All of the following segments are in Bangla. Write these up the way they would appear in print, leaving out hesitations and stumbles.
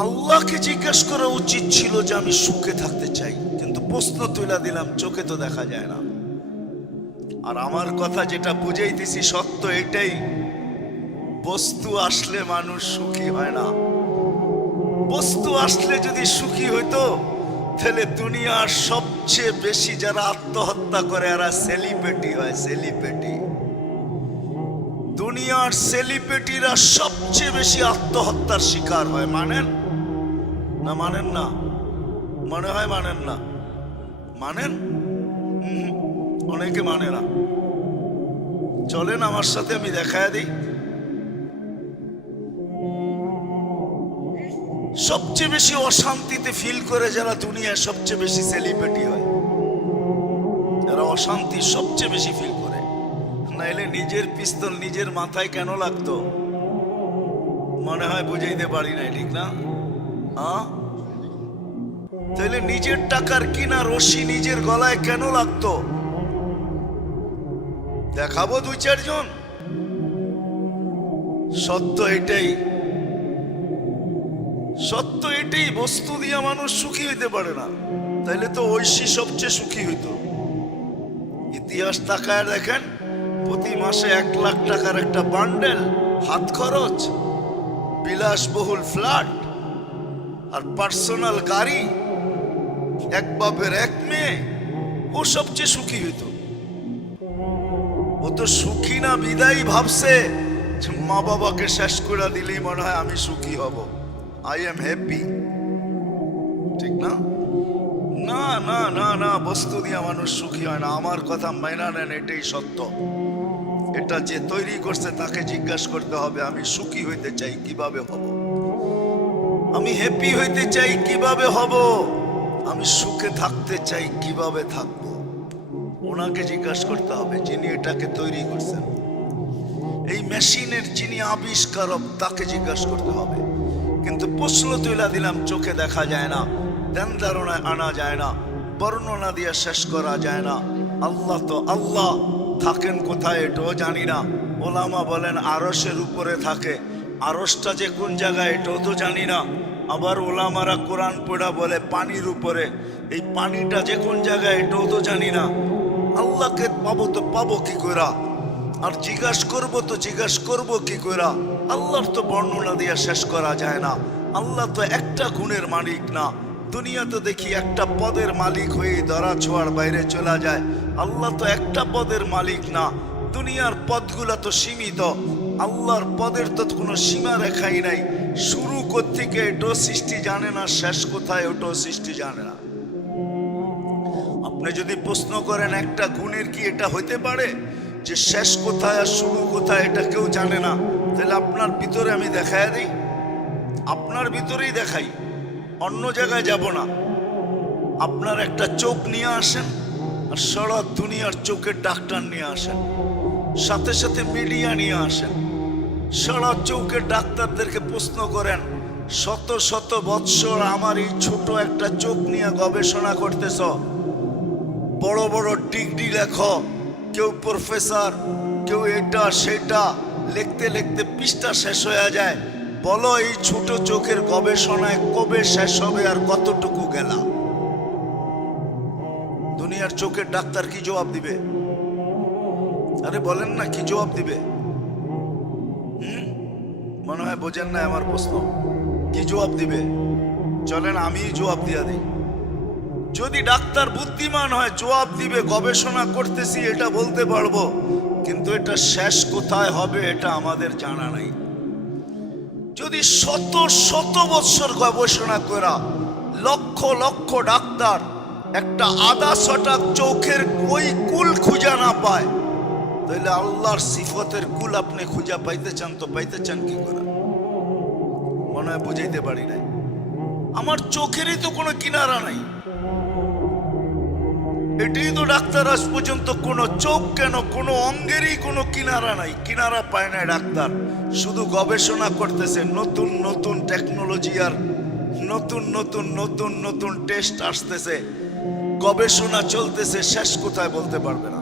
আল্লাহকে জিজ্ঞাসা করা উচিত ছিল যে আমি সুখে থাকতে চাই, কিন্তু প্রশ্ন তুলে দিলাম, চোখে তো দেখা যায় না। আর আমার কথা যেটা বুঝাইতেছি সত্য এটাই, বস্তু আসলে মানুষ সুখী হয় না। বস্তু আসলে যদি সুখী হইতো তাহলে দুনিয়ার সবচেয়ে বেশি যারা আত্মহত্যা করে এরা সেলিব্রিটি হয়। সেলিব্রিটি, দুনিয়ার সেলিব্রিটিরা সবচেয়ে বেশি আত্মহত্যার শিকার হয়। মানেন না? মানেন না? মনে হয় মানেন না। মানেন? অনেকে মানে না। চলেন আমার সাথে, আমি দেখায় দিই। সবচেয়ে বেশি অশান্তিতে ফিল করে যারা দুনিয়ায় সবচেয়ে বেশি সেলিব্রিটি হয়, যারা অশান্তি সবচেয়ে বেশি ফিল করে। নাইলে নিজের পিস্তল নিজের মাথায় কেন লাগতো? মনে হয় বুঝাইতে পারি নাই, ঠিক না? তাহলে নিজের টাকার কিনা রশি নিজের গলায় কেন লাগতো? দেখাবো দুই চারজন। সত্য এটাই, সত্য এটাই। বস্তু দিয়া মানুষ সুখী হইতে পারে না, তাইলে তো ঐশী সবচেয়ে সুখী হইতো। ইতিহাস তাকায় দেখেন, প্রতি মাসে 1 লাখ টাকার একটা বান্ডেল, হাত খরচ, বিলাসবহুল ফ্ল্যাট আর পার্সোনাল গাড়ি, এক বাপের এক মেয়ে, ও সবচেয়ে সুখী হইতো। ও তো সুখী না বিদায় ভাবছে মা বাবাকে শেষ করে দিলেই মনে হয় আমি সুখী হব, আই এম হ্যাপি। ঠিক না? না না না না, বস্তু দিয়ে মানুষ সুখী হয় না। আমার কথা মাইনা নেন, এটাই সত্য। এটা যে তৈরি করছে তাকে জিজ্ঞাসা করতে হবে, আমি সুখী হইতে চাই কিভাবে হব, আমি হ্যাপি হইতে চাই কিভাবে হব, আমি সুখে থাকতে চাই কিভাবে থাকবো। ওনাকে জিজ্ঞাসা করতে হবে যিনি এটাকে তৈরি করছেন, এই মেশিনের যিনি আবিষ্কারক তাকে জিজ্ঞাসা করতে হবে। কিন্তু প্রশ্ন তুলে দিলাম, চোখে দেখা যায় না, ধ্যান ধারণায় আনা যায় না, বর্ণনা দিয়ে শেষ করা যায় না। আল্লাহ তো আল্লাহ, থাকেন কোথায় এটাও জানি না। ওলামা বলেন আরশের উপরে থাকে, আরশটা যে কোন জায়গায় এটাও তো জানি না। আবার ওলামারা কোরআন পড়া বলে পানির উপরে, এই পানিটা যে কোন জায়গায় এটাও তো জানি না। আল্লাহকে পাবো তো পাবো কি কইরা, আর জিজ্ঞাসা করবো তো জিজ্ঞাসা করবো কি কইরা? আল্লাহর তো বর্ণনা দিয়ে শেষ করা যায় না। আল্লাহ তো একটা গুণের মালিক না। দুনিয়া তো দেখি একটা পদের মালিক হয়ে ধরা ছোঁয়ার বাইরে চলে যায়। আল্লাহ তো একটা পদের মালিক না, দুনিয়ার পদগুলা তো সীমিত। আল্লাহর পদের তো কোনো সীমা রেখাই নাই। শুরু কোত্থেকে এটাও সৃষ্টি জানে না, শেষ কোথায় ওটাও সৃষ্টি জানে না। আপনি যদি প্রশ্ন করেন একটা গুণের কি এটা হইতে পারে যে শেষ কোথায় আর শুরু কোথায় এটা কেউ জানে না, তাহলে আপনার ভিতরে আমি দেখাই দিই, আপনার ভিতরেই দেখাই, অন্য জায়গায় যাব না। আপনার একটা চোখ নিয়ে আসেন আর সারা দুনিয়ার চোখের ডাক্তার নিয়ে আসেন, সাথে সাথে মিডিয়া নিয়ে আসেন। সারা চোখের ডাক্তারদেরকে প্রশ্ন করেন, শত শত বৎসর আমার এই ছোট একটা চোখ নিয়ে গবেষণা করতেছ, বড় বড় ডিগ্রি লেখো, কেউ প্রফেসর, কেউ এটা সেটা, লিখতে লিখতে পৃষ্ঠা শেষ হয়ে যায়। বলো এই ছোট চোখের গবেষণায় কবে শেষ হবে আর কতটুকু গেলা? দুনিয়ার চোখের ডাক্তার কি জবাব দিবে? আরে বলেন না, কি জবাব দিবে? মনে হয় বোঝেন না আমার প্রশ্ন। কি জবাব দিবে? চলেন আমি জবাব দিয়া দিই। যদি ডাক্তার বুদ্ধিমান হয় জবাব দিবে গবেষণা করতেছি এটা বলতে পারবো, কিন্তু এটা শেষ কোথায় হবে এটা আমাদের জানা নাই। যদি শত শত বৎসর গবেষণা করা লক্ষ লক্ষ ডাক্তার একটা আধা ছটাক চোখের ওই কুল খুঁজা না পায়, তাহলে আল্লাহর সিফতের কুল আপনি খুঁজা পাইতে চান তো পাইতে চান কি করে? মনে হয় বুঝাইতে পারি নাই। আমার চোখেরই তো কোনো কিনারা নাই। এটাই তো ডাক্তার আজ পর্যন্ত কোনো চোখ কেন কোনো অঙ্গেরই কোনো কিনারা নাই, কিনারা পায় না ডাক্তার। শুধু গবেষণা করতেছে, নতুন নতুন টেকনোলজি আর নতুন নতুন নতুন নতুন টেস্ট আসতেছে, গবেষণা চলতেছে, শেষ কোথায় বলতে পারবে না।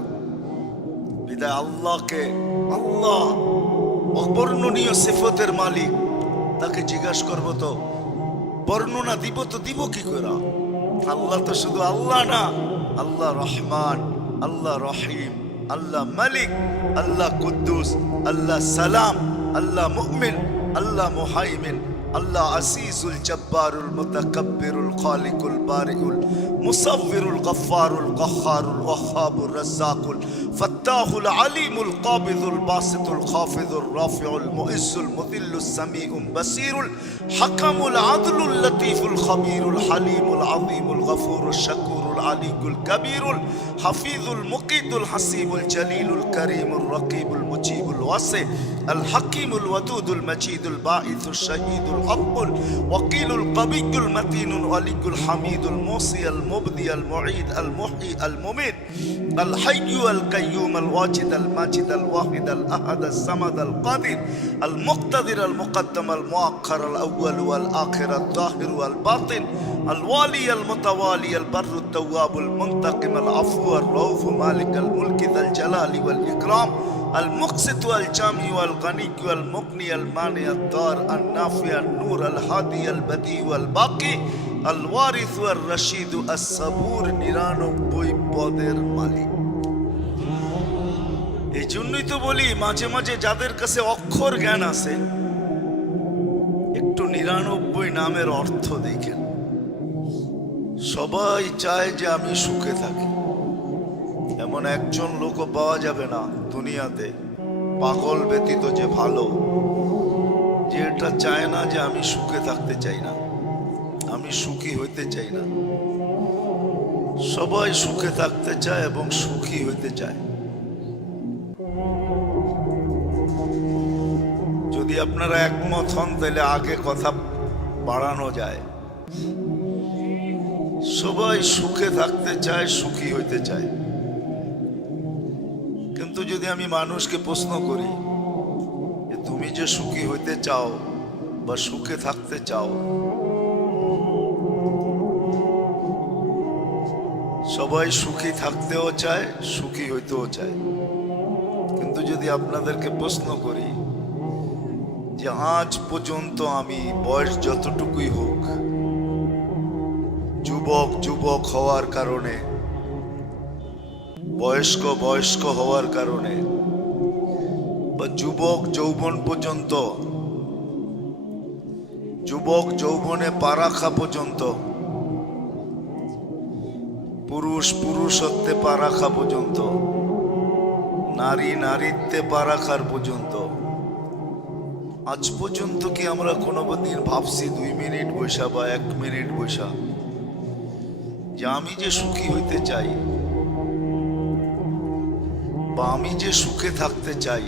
বিদায় আল্লাহকে, আল্লাহ অবর্ণনীয় সিফতের মালিক, তাকে জিজ্ঞাসা করবো তো বর্ণনা দিব তো দিব কি করে? আল্লাহ তো শুধু আল্লাহ না, আল্লাহ রহমান, আল্লাহ রহিম, আল্লাহ মালিক, আল্লাহ কুদ্দুস, আল্লাহ সালাম, আল্লাহ মুমিন, আল্লাহ মুহাইমিন, আল্লাহ আসিসুল জব্বারুল মুতাকাব্বিরুল খালিকুল বারিউল মুসাব্বিরুল গফফারুল কাহ্হারুল ওয়াহ্হাবুর রাজ্জাকুল ফাত্তাহুল আলিমুল কাবিদুল বাসিতুল খাফিদুর রাফিউল মুইজ্জুল মুদিল্লুস সামিউল বাসিরুল হাকামুল আদলুল লতীফুল খবীরুল হালিমুল আযীমুল গফুরুশ শাকুরুল আলিকুল কবীরুল হাফিজুল মুকিতুল হাসিবুল জলিলুল করিমুর রকিবুল মুজিবুল ওয়াসি আল হাকিমুল ওয়াদুদুল মজিদুল বাঈসুশ শাহীদুল حق وقيل القوي المتين الولي الحميد الموصي المبدي المعيد المحيي المميت الحي القيوم الواجد الماجد الواحد الأحد الصمد القادر المقتدر المقدم المؤخر الأول والآخر الظاهر والباطن الوالي المتوالي البر التواب المنتقم العفو الرؤوف مالك الملك ذا الجلال والإكرام المقسط والجامع والغني والمغني المانع الضار النافع النور الهادي البديع والباقي الوارث والرشيد الصبور নিরানব্বই পদের মালিক। এই জন্যই তো বলি মাঝে মাঝে যাদের কাছে অক্ষর জ্ঞান আছে একটু 99 নামের অর্থ দেখেন। সবাই চায় যে আমি সুখে থাকি, এমন একজন লোকও পাওয়া যাবে না দুনিয়াতে, পাগল ব্যতীত যে ভালো, যে এটা চায় না যে আমি সুখে থাকতে চাই না, আমি সুখী হইতে চাই না। সবাই সুখে থাকতে চায় এবং সুখী হইতে চায়। যদি আপনারা একমত হন তাহলে আগে কথা বাড়ানো যায়। সবাই সুখে থাকতে চায়, সুখী হইতে চায়। কিন্তু যদি আমি মানুষকে প্রশ্ন করি যে তুমি যে সুখী হইতে চাও বা সুখে থাকতে চাও, সবাই সুখী থাকতেও চায়, সুখী হইতেও চায়। কিন্তু যদি আপনাদেরকে প্রশ্ন করি যে আজ পর্যন্ত আমি বয়স যতটুকুই হোক, যুবক হওয়ার কারণে, বয়স্ক হওয়ার কারণে, বা যুবক যৌবন পর্যন্ত, যুবক যৌবনে পা রাখা পর্যন্ত, পুরুষত্বে পা রাখা পর্যন্ত, নারীত্বে পা রাখার পর্যন্ত, আজ পর্যন্ত কি আমরা কোনোদিন ভাবছি 2 মিনিট বৈশা বা 1 মিনিট বৈশা যে আমি যে সুখী হইতে চাই বা আমি যে সুখে থাকতে চাই,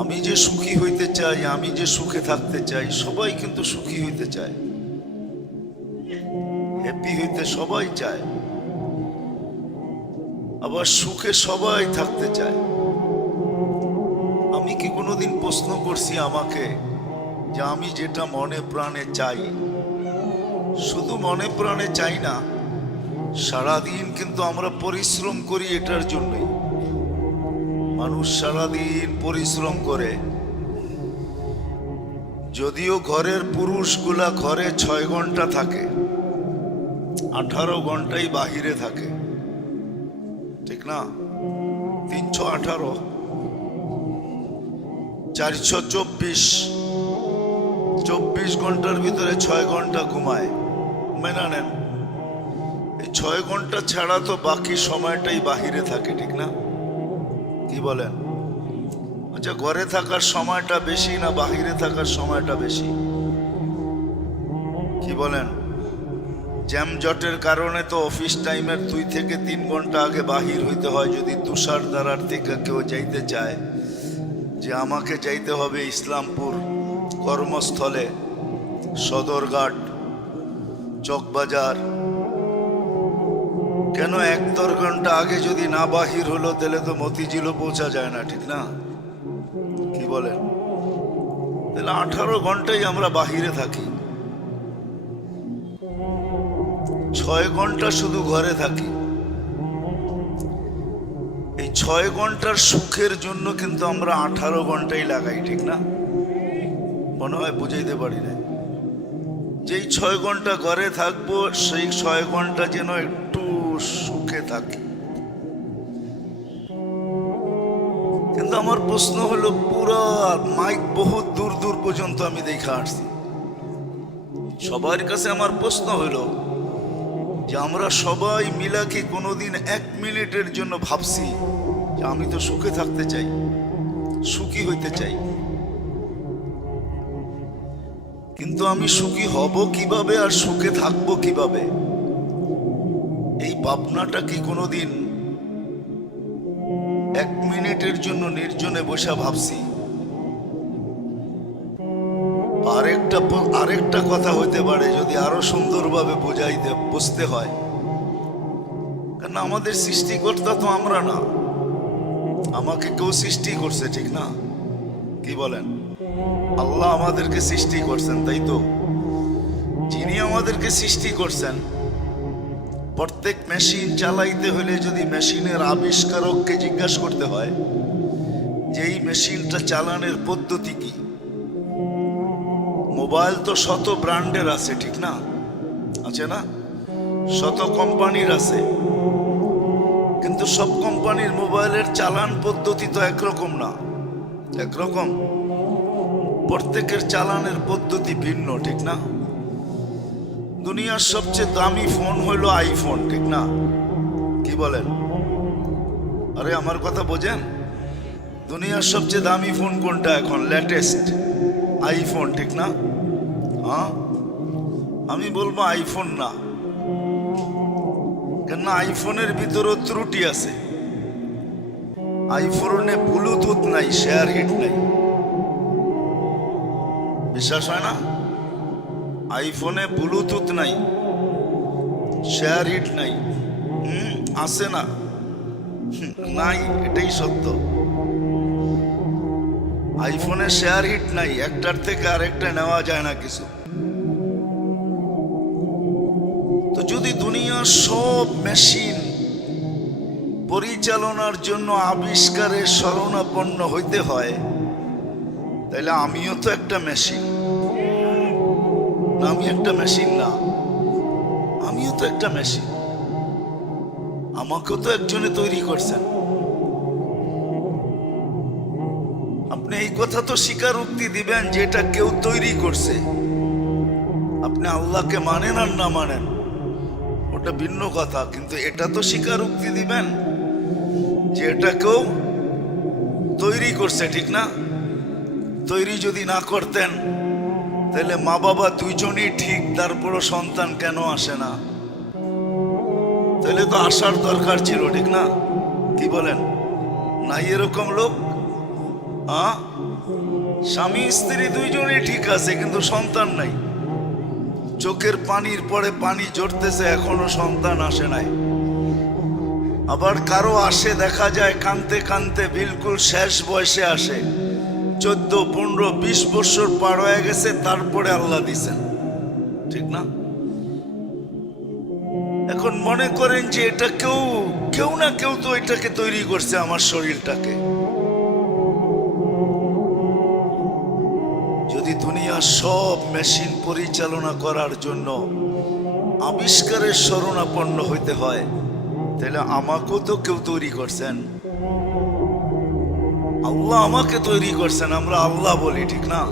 আমি যে সুখী হইতে চাই, আমি যে সুখে থাকতে চাই। সবাই কিন্তু সুখী হইতে চায়, হ্যাপি হইতে সবাই চায়, আবার সুখে সবাই থাকতে চায়। আমি কি কোনোদিন প্রশ্ন করছি আমাকে যে আমি যেটা মনে প্রাণে চাই, শুধু মনে প্রাণে চাই না, সারাদিন কিন্তু আমরা পরিশ্রম করি এটার জন্যই। মানুষ সারাদিন পরিশ্রম করে, যদিও ঘরের পুরুষগুলা ঘরে 6 ঘন্টা থাকে, 18 ঘন্টাই বাহিরে থাকে, ঠিক না? 318, 424 ঘন্টার ভিতরে 6 ঘন্টা ঘুমায়, মেনে নেন। এই 6 ঘন্টা ছাড়া তো বাকি সময়টাই বাহিরে থাকে, ঠিক না? কি বলেন? আচ্ছা, ঘরে থাকার সময়টা বেশি না বাহিরে থাকার সময়টা বেশি? কি বলেন? জ্যামজটের কারণে তো অফিস টাইমের 2 থেকে 3 ঘন্টা আগে বাহির হইতে হয়। যদি তুষার দ্বারার থেকে কেউ যাইতে চায় যে আমাকে যাইতে হবে ইসলামপুর কর্মস্থলে, সদরঘাট, চকবাজার, কেন 1-1.5 ঘন্টা আগে যদি না বাহির হলো তাহলে তো মতিঝিলও পৌঁছা যায় না, ঠিক না? কি বলেন? তাহলে 18 ঘন্টাই আমরা বাহিরে থাকি, 6 ঘন্টা শুধু ঘরে থাকি। এই 6 ঘন্টার সুখের জন্য কিন্তু আমরা 18 ঘন্টাই লাগাই, ঠিক না? মনে হয় বুঝাইতে পারি না। যেই 6 ঘন্টা ঘরে থাকবো সেই 6 ঘন্টা যেন একটু সুখে থাকি। কিন্তু আমার প্রশ্ন হলো, পুরা মাইক বহুত দূর দূর পর্যন্ত আমি দেখা আসছি। সবার কাছে আমার প্রশ্ন হলো যে আমরা সবাই মিলা কি কোনোদিন 1 মিনিটের জন্য ভাবছি যে আমি তো সুখে থাকতে চাই, সুখী হইতে চাই, কিন্তু আমি সুখী হব কিভাবে আর সুখে থাকবো কিভাবে? এই ভাবনাটা কি কোনোদিন 1 মিনিটের জন্য নির্জনে বসে ভাবছি? আরেকটা কথা হইতে পারে, যদি আরো সুন্দরভাবে বুঝতে হয়, কারণ আমাদের সৃষ্টিকর্তা তো আমরা না, আমাকে কেউ সৃষ্টি করছে, ঠিক না? কি বলেন? আল্লাহ আমাদেরকে সৃষ্টি করছেন, তাই তো? যিনি আমাদেরকে সৃষ্টি করছেন, প্রত্যেক মেশিন চালাইতে হলে যদি মেশিনের আবিষ্কারককে জিজ্ঞাসা করতে হয় যে এই মেশিনটা চালানোর পদ্ধতি কি। মোবাইল তো শত ব্র্যান্ডের আছে, ঠিক না? আছে না? শত কোম্পানির আছে, কিন্তু সব কোম্পানির মোবাইলের চালান পদ্ধতি তো একরকম না, একরকম। প্রত্যেকের চালানের পদ্ধতি ভিন্ন, ঠিক না? দুনিয়ার সবচেয়ে দামি ফোন হইল আইফোন, ঠিক না? কি বলেন? আরে আমার কথা বোঝেন? দুনিয়ার সবচেয়ে দামি ফোন কোনটা এখন? লেটেস্ট আইফোন, ঠিক না? হ্যাঁ, আমি বলবো আইফোন না, কেন আইফোনের ভিতরেও ত্রুটি আছে। আইফোনে ব্লুটুথ নাই, শেয়ার হিট নাই। বিশ্বাস হয় না? আইফোনে ব্লুটুথ নাই, শেয়ার হিট নাই। আছে না? নাই, এটাই সত্য। আইফোনে শেয়ার হিট নাই, একটার থেকে আরেকটা নেওয়া যায় না কিছু। তো যদি দুনিয়ার সব মেশিন পরিচালনার জন্য আবিষ্কারের শরণাপন্ন হইতে হয়, তাহলে আমিও তো একটা মেশিন না? আমি একটা মেশিন না? আমিও তো একটা মেশিন। আমাকেও তো একজনে তৈরি করছেন। আপনি এই কথা তো স্বীকারোক্তি দিবেন যে এটা কেউ তৈরি করছে। আপনি আল্লাহকে মানেন আর না মানেন ওটা ভিন্ন কথা, কিন্তু এটা তো স্বীকারোক্তি দিবেন যে এটা কেউ তৈরি করছে, ঠিক না? তৈরি যদি না করতেন তাহলে মা বাবা দুইজনই ঠিক, তারপরও সন্তান কেন আসে না? তাহলে তো আসার দরকার ছিল, ঠিক না? কি বলেন? নাই এরকম লোক? হ্যাঁ, স্বামী স্ত্রী দুইজনই ঠিক আছে, কিন্তু সন্তান নাই। চোখের পানির পরে পানি ঝরতেছে, এখনো সন্তান আসে নাই। আবার কারো আসে, দেখা যায় কানতে কানতে বিলকুল শেষ বয়সে আসে, 14, 15, 20 বছর পার হয়ে গেছে, তারপরে আল্লাহ দিছেন, ঠিক না? এখন মনে করেন যে এটা কেউ না কেউ তো এটাকে তৈরি করছে, আমার শরীরটাকে। যদি দুনিয়ার সব মেশিন পরিচালনা করার জন্য আবিষ্কারের শরণাপন্ন হইতে হয়, তাহলে আমাকেও তো কেউ তৈরি করছেন। আল্লাহ আমাকে তৈরি করছেন, আমরা আল্লাহ বলি, ঠিক না?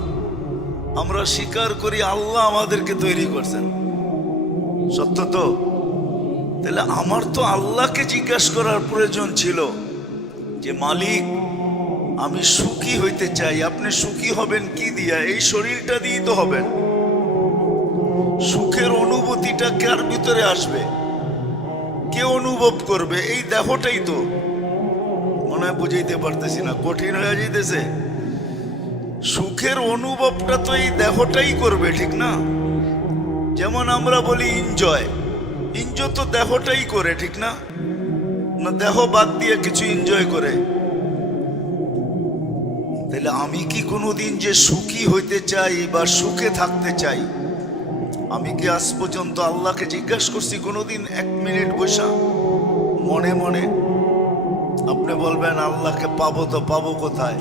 আমরা স্বীকার করি আল্লাহ আমাদেরকে তৈরি করছেন, সত্য তো? তাহলে আমার তো আল্লাহকে জিজ্ঞাসা করার প্রয়োজন ছিল যে মালিক, আমি সুখী হইতে চাই। আপনি সুখী হবেন কি দিয়া? এই শরীরটা দিয়ে তো হবেন। সুখের অনুভূতিটা কার ভিতরে আসবে? কে অনুভব করবে? এই দেহটাই তো। মনে হয় বুঝাইতে পারতেছি না, কঠিন হয়ে যাইতেছে। সুখের অনুভবটা তো এই দেহটাই করবে, ঠিক না? যেমন আমরা বলি এনজয় তো দেহটাই করে, ঠিক না? না দেহ বাদ দিয়ে কিছু এনজয় করে? তাহলে আমি কি কোনোদিন যে সুখী হইতে চাই বা সুখে থাকতে চাই, আমি কি আজ পর্যন্ত আল্লাহকে জিজ্ঞাসা করছি কোনোদিন 1 মিনিট বসা মনে মনে? আপনি বলবেন আল্লাহকে পাবো তো পাবো কোথায়?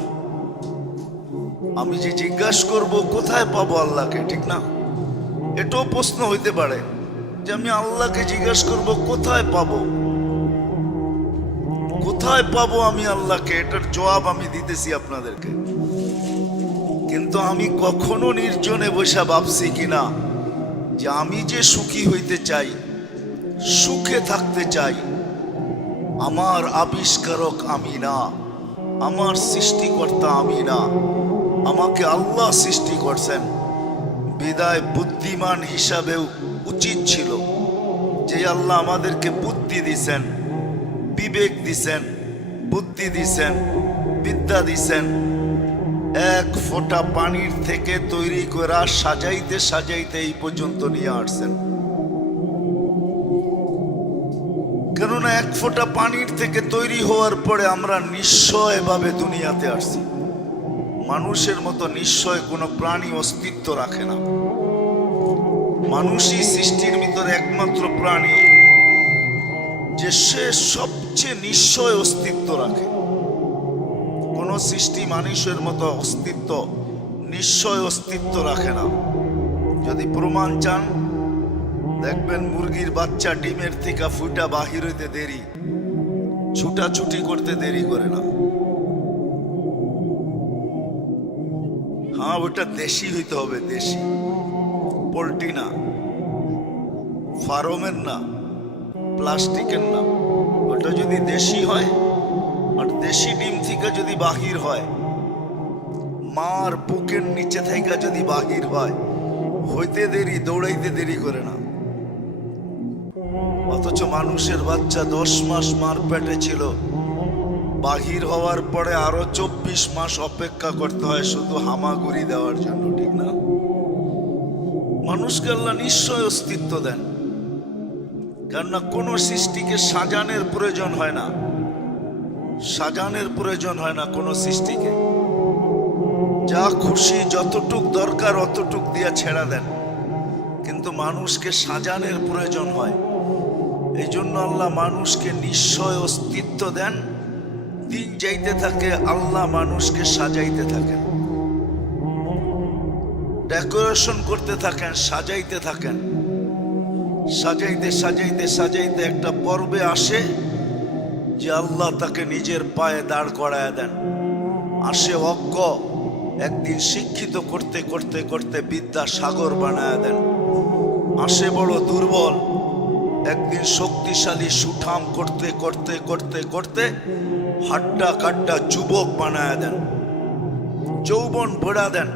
আমি যে জিজ্ঞাসা করব কোথায় পাবো আল্লাহকে, ঠিক না? এটাও প্রশ্ন হইতে পারে যে আমি আল্লাহকে জিজ্ঞাসা করব কোথায় পাবো, কোথায় পাবো আমি আল্লাহকে। এটার জবাব আমি দিতেছি আপনাদেরকে। কিন্তু আমি কখনো নির্জনে বসে ভাবছি কিনা যে আমি যে সুখী হইতে চাই, সুখে থাকতে চাই, আমার আবিষ্কারক আমি না, আমার সৃষ্টিকর্তা আমি না, আমাকে আল্লাহ সৃষ্টি করছেন। বিদায় বুদ্ধিমান হিসাবেও উচিত ছিল যে আল্লাহ আমাদেরকে বুদ্ধি দিছেন, বিবেক দিছেন, বুদ্ধি দিছেন, বিদ্যা দিছেন, এক ফোঁটা পানির থেকে তৈরি করা সাজাইতে সাজাইতে এই পর্যন্ত নিয়ে আসছেন। কেননা এক ফোঁটা পানির থেকে তৈরি হওয়ার পরে আমরা নিশ্চয়ভাবে দুনিয়াতে আসছি। মানুষের মতো নিশ্চয় কোনো প্রাণী অস্তিত্ব রাখে না। মানুষই সৃষ্টির ভিতরে একমাত্র প্রাণী যে সে সবচেয়ে নিশ্চয় অস্তিত্ব রাখে। কোন সৃষ্টি মানুষের মতো অস্তিত্ব, নিশ্চয় অস্তিত্ব রাখে না। যদি প্রমাণ চান, দেখবেন মুরগির বাচ্চা ডিমের থেকে ফুটা বাহির হইতে দেরি, ছুটাছুটি করতে দেরি করে না। হ্যাঁ, ওটা দেশি হইতে হবে, দেশি, পোল্ট্রি না, ফার্মের না, প্লাস্টিকের না। ওটা যদি দেশি হয় আর দেশি ডিম থেকে যদি বাহির হয়, মার বুকের নিচে থেকে যদি বাহির হয়, হইতে দেরি, দৌড়াইতে দেরি করে না। অথচ মানুষের বাচ্চা 10 মাস মার পেটে ছিল, বাহির হওয়ার পরে আরো 24 মাস অপেক্ষা করতে হয় শুধু হামাগুড়ি দেওয়ার জন্য, ঠিক না? মানুষকে আল্লাহ নিশ্চয় অস্তিত্ব দেন, কেননা কোন সৃষ্টিকে সাজানোর প্রয়োজন হয় না, সাজানোর প্রয়োজন হয় না কোনো সৃষ্টিকে। যা খুশি যতটুক দরকার অতটুক দিয়া ছেড়া দেন, কিন্তু মানুষকে সাজানোর প্রয়োজন হয়। এই জন্য আল্লাহ মানুষকে নিশ্চয় অস্তিত্ব দেন। দিন যাইতে থাকে আল্লাহ মানুষকে সাজাইতে থাকেন, ডেকোরেশন করতে থাকেন, সাজাইতে থাকেন। সাজাইতে সাজাইতে সাজাইতে একটা পর্বে আসে যে আল্লাহ তাকে নিজের পায়ে দাঁড় করায় দেন। আসে অজ্ঞ, একদিন শিক্ষিত করতে করতে করতে বিদ্যা সাগর বানায় দেন। আসে বড় দুর্বল, একদিন শক্তিশালী সুঠাম করতে করতে করতে করতে হাড্ডা কাড্ডা যুবক বানায় দেন, যৌবন ভরা দেন।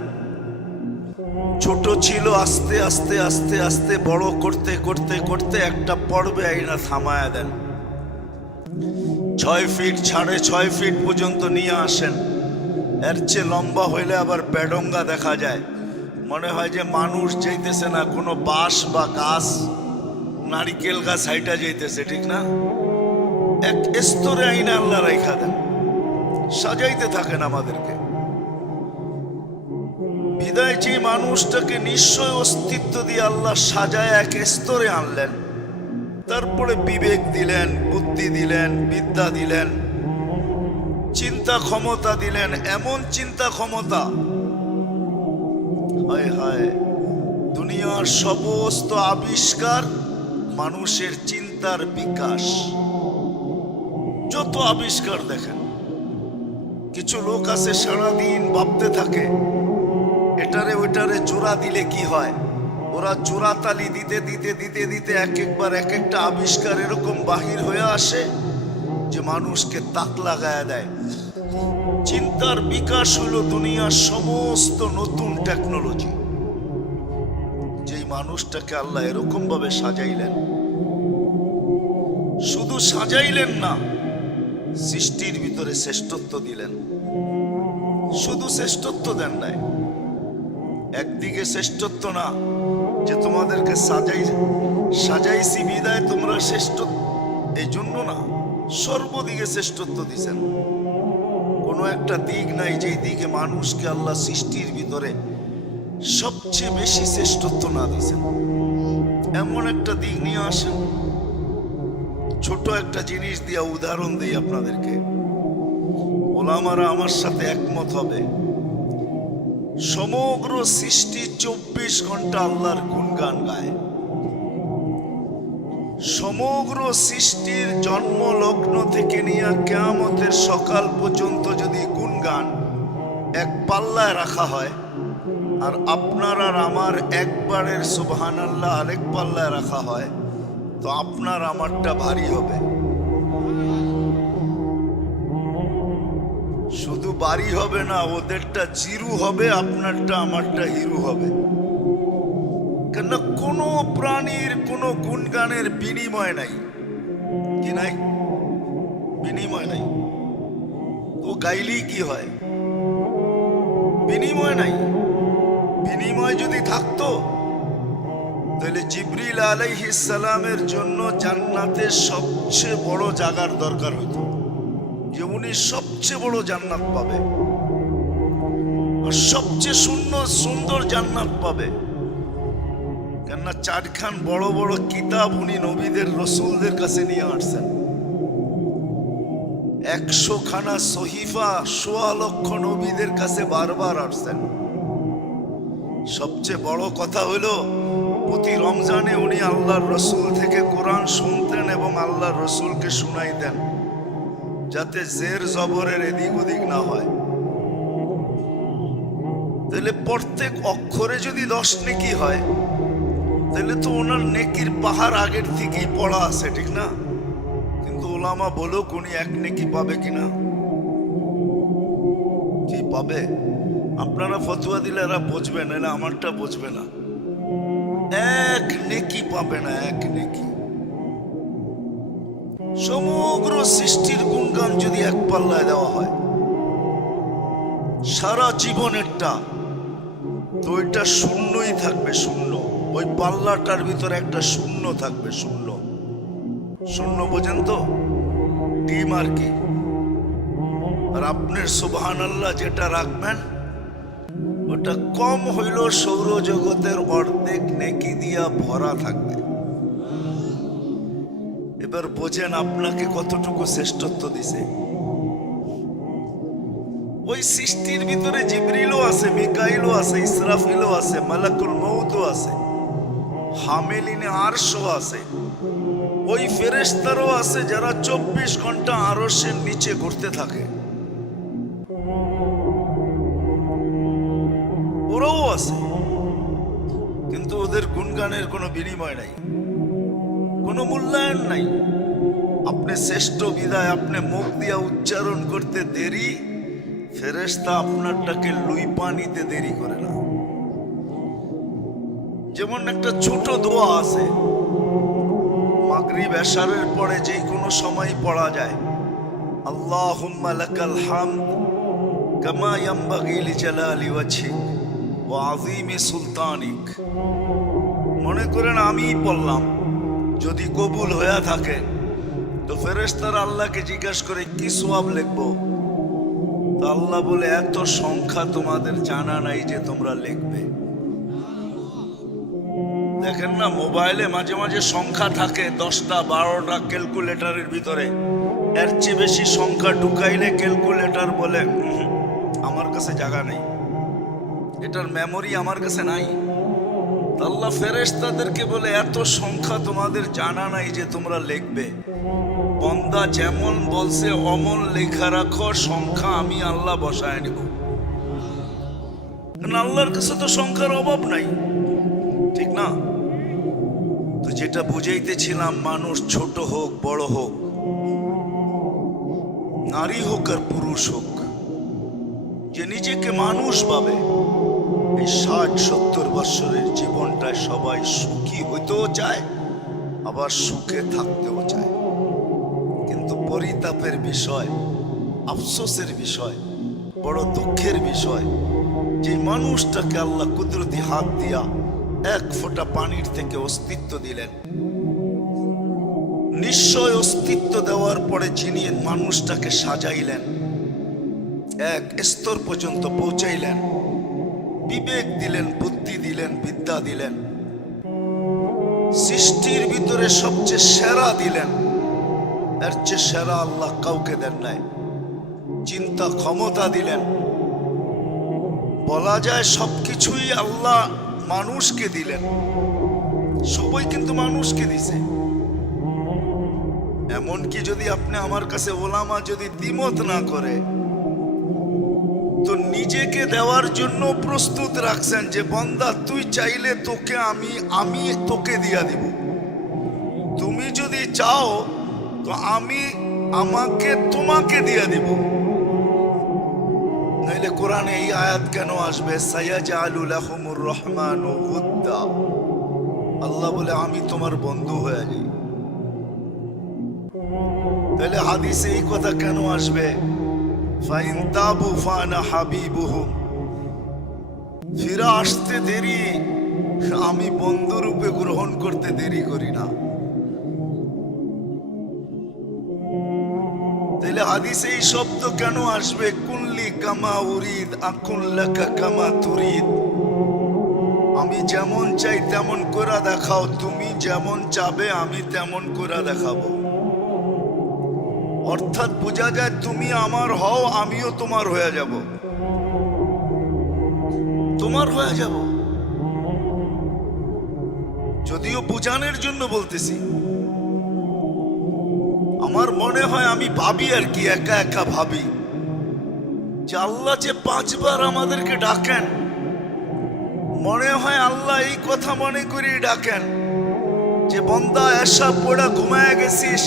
ছোট ছিল, আস্তে আস্তে আস্তে আস্তে বড় করতে করতে করতে একটা পর্বে আইনা থামায়া দেন। 6 ফিট, 6.5 ফিট পর্যন্ত নিয়ে আসেন। এর চেয়ে লম্বা হইলে আবার বেডঙ্গা দেখা যায়, মনে হয় যে মানুষ যাইতেছে না, কোনো বাঁশ বা গাছ, নারিকেল গাছ হাইটা যাইতেছে, ঠিক না? এক স্তরে আইনা আল্লাহ রাইখা দেন, সাজাইতে থাকেন আমাদেরকে। বিদায় যে মানুষটাকে নিশ্চয় অস্তিত্ব দিয়ে আল্লাহ সাজায় এক স্তরে আনলেন, তারপরে বিবেক দিলেন, বুদ্ধি দিলেন, বিদ্যা দিলেন, চিন্তা ক্ষমতা দিলেন। এমন চিন্তা ক্ষমতা, হায় হায়, দুনিয়ার সমস্ত আবিষ্কার মানুষের চিন্তার বিকাশ। যত আবিষ্কার দেখেন, কিছু লোক আছে সারাদিন ভাবতে থাকে এটারে ওইটারে জোড়া দিলে কি হয়। ওরা জোড়া তালি দিতে দিতে দিতে দিতে এক একবার এক একটা আবিষ্কার এরকম বাহির হয়ে আসে যে মানুষকে তাক লাগায় দেয়। চিন্তার বিকাশ হলো দুনিয়ার সমস্ত নতুন টেকনোলজি। যেই মানুষটাকে আল্লাহ এরকম ভাবে সাজাইলেন, শুধু সাজাইলেন না, সৃষ্টির ভিতরে শ্রেষ্ঠত্ব দিলেন। শুধু শ্রেষ্ঠত্ব দেন নাই, একদিকে শ্রেষ্ঠত্ব না যে তোমাদেরকে সাজাইছি বিদায় তোমরা শ্রেষ্ঠ, এই জন্য না, সর্বদিকে শ্রেষ্ঠত্ব দিছেন। কোনো একটা দিক নাই যেই দিকে মানুষকে আল্লাহ সৃষ্টির ভিতরে সবচেয়ে বেশি শ্রেষ্ঠত্ব না দিছেন। এমন একটা দিক নিয়ে আসেন। ছোট একটা জিনিস দিয়া উদাহরণ দিই আপনাদেরকে, ওলামারা আমার সাথে একমত হবে। সমগ্র সৃষ্টি 24 ঘন্টা আল্লাহর গুণগান গায়। সমগ্র সৃষ্টির জন্ম লগ্ন থেকে নিয়ে কিয়ামতের সকাল পর্যন্ত যদি গুণগান এক পাল্লায় রাখা হয়, আর আপনার আর আমার একবারের সুবহানাল্লাহ আরেক পাল্লায় রাখা হয়, তো আপনার আমারটা ভারী হবে। শুধু ভারী হবে না, ওদেরটা জিরু হবে, আপনারটা আমারটা হিরু হবে। কেন কোনো প্রাণীর কোনো গুণগানের বিনিময় নাই, কি নাই? বিনিময় নাই। তো গাইলেই কি হয়? বিনিময় নাই। বিনিময় যদি থাকতো তাহলে জিবরিল আলাইহিস সালামের জন্য জান্নাতের সবচেয়ে বড় জায়গার দরকার হইতো, যে উনি সবচেয়ে বড় জান্নাত পাবে, আর সবচেয়ে সুন্দর জান্নাত পাবে। কেননা 4খান বড় বড় কিতাব উনি নবীদের রসুলদের কাছে নিয়ে আসছেন। 100 খানা সহিফা 1.25 লক্ষ নবীদের কাছে বারবার আসছেন। সবচেয়ে বড় কথা হলো প্রতি রমজানে উনি আল্লাহর রসুল থেকে কোরআন শুনতেন এবং আল্লাহর রসুলকে শুনাইতেন, যাতে জের জবরের এদিক ওদিক না হয়। তাহলে প্রত্যেক অক্ষরে যদি 10 নেকি হয়, তাহলে তো ওনার নেকির পাহাড় আগের থেকেই পড়া আছে, ঠিক না? কিন্তু ওলামা বলো উনি 1 নেকি পাবে কিনা? কি পাবে? আপনারা ফতোয়া দিলে এরা বুঝবে না, এরা আমারটা বুঝবে না। 1 নেকি পাবে না, 1 নেকি। সমগ্র সৃষ্টির গুণগান যদি এক পাল্লায় দেওয়া হয় সারা জীবনেরটা, তো ওইটা শূন্যই থাকবে, শূন্য। ওই পাল্লাটার ভিতরে একটা শূন্য থাকবে, শূন্য। শূন্য বোঝেন তো? ডিম আর কি। আর আপনার সুবহানাল্লাহ যেটা রাখবেন ওটা কম হইল সৌরজগতের অর্ধেক নেকি দিয়া ভরা থাকবে। এবার বোঝেন আপনাকে কতটুকু শ্রেষ্ঠত্ব দিছে। ওই সৃষ্টির ভিতরে জিবরিলও আছে, মিকাইলও আছে, ইসরাফিলও আছে, মালাকুল মউতও আছে, হামিলিনে আরশও আছে, ওই ফেরেশতারও আছে যারা 24 ঘন্টা আরশের নিচে ঘুরতে থাকে, ওরাও আছে। কিন্তু ওদের গুণগানের কোনো বিনিময় নাই, কোনো মূল্যায়ন নাই। আপনি শ্রেষ্ঠ বিদায় আপনি মুখ দিয়া উচ্চারণ করতে দেরি, ফেরেশতা আপনারটাকে লুই পানিতে দেরি করে না। যেমন একটা ছোট দোয়া আছে, মাগরিব এশারের পরে যে কোনো সময় পড়া যায়, আল্লাহুম্মা লাকাল হামদ কামা ইয়ানবাগি লিজালালি ওয়াজহিক ওয়া আযীমি সুলতানিক। মনে করেন আমিই পড়লাম, যদি কবুল হয়ে থাকে তো ফেরেশতারা আল্লাহকে জিজ্ঞাসা করে কি সওয়াব লিখবো? তো আল্লাহ বলে এত সংখ্যা তোমাদের জানা নাই যে তোমরা লিখবে। দেখেন না মোবাইলে মাঝে মাঝে সংখ্যা থাকে 10টা 12টা ক্যালকুলেটরের ভিতরে, এর চেয়ে বেশি সংখ্যা ঢুকাইলে ক্যালকুলেটর বলে আমার কাছে জায়গা নেই, এটার মেমোরি আমার কাছে নাই। আল্লাহ ফেরেশতাদেরকে বলে এত সংখ্যা তোমাদের জানা নাই যে তোমরা লিখবে। বন্দা যেমন বলছে অমন লেখা রাখো, সংখ্যা আমি আল্লাহ বসায় নেব। কারণ আল্লাহর কাছে তো সংখ্যার অভাব নাই, ঠিক না? তো যেটা বুঝাইতেছিলাম, মানুষ ছোট হোক বড় হোক, নারী হোক আর পুরুষ হোক, যে নিজেকে মানুষ ভাবে, এই 60-70 বছরের জীবনটায় সবাই সুখী হইতেও চায়, আবার সুখে থাকতেও চায়। কিন্তু পরিতাপের বিষয়, আফসোসের বিষয়, বড় দুঃখের বিষয়, যে মানুষটাকে আল্লাহ কুদরতি হাত দিয়া 1 ফোঁটা পানির থেকে অস্তিত্ব দিলেন, নিশ্চয় অস্তিত্ব দেওয়ার পরে যিনি মানুষটাকে সাজাইলেন, এক স্তর পর্যন্ত পৌঁছাইলেন, বিবেক দিলেন, বুদ্ধি দিলেন, বিদ্যা দিলেন, সৃষ্টির ভিতরে সবচেয়ে সেরা দিলেন, এর চেয়ে সেরা আল্লাহ কাউকে দেন নাই। চিন্তা ক্ষমতা দিলেন, বলা যায় সবকিছুই আল্লাহ মানুষকে দিলেন, সবই কিন্তু মানুষকে দিছে। এমনকি যদি আপনি আমার কাছে ওলামা যদি দ্বিমত না করে, তো নিজেকে দেওয়ার জন্য প্রস্তুত রাখছেন যে বন্দা তুই চাইলে তোকে আমি তোকে দিয়া দিব, তুমি যদি চাও তো আমাকে তোমাকে দিয়া দিব। নইলে কোরআনে এই আয়াত কেন আসবে, সায়াজআলু লাহুমুর রহমানু উদ্দা, আল্লাহ বলে আমি তোমার বন্ধু হয়ে যাই। তাহলে হাদিসে এই কথা কেন আসবে, ফাইন তাবু ফানা হাবিবুহুম, ফিরে আসতে দেরি, আমি বন্ধু রূপে গ্রহণ করতে দেরি করি না। তাহলে হাদিসে এই শব্দ কেন আসবে, কুল্লি কামা উরিদ আকুল্লাকা কামা তুরিদ, আমি যেমন চাই তেমন করে দেখাও, তুমি যেমন চাবে আমি তেমন করে দেখাবো। অর্থাৎ বোঝা যায় তুমি আমার হও, আমিও তোমার হয়ে যাব, তোমার হয়ে যাব। যদিও বুঝানোর জন্য বলতেছি, আমার মনে হয় আমি ভাবি আর কি, একা একা ভাবি যে আল্লাহ যে 5 বার আমাদেরকে ডাকেন, মনে হয় আল্লাহ এই কথা মনে করে ডাকেন যে বন্দা এসা পড়া ঘুমায় গেছিস,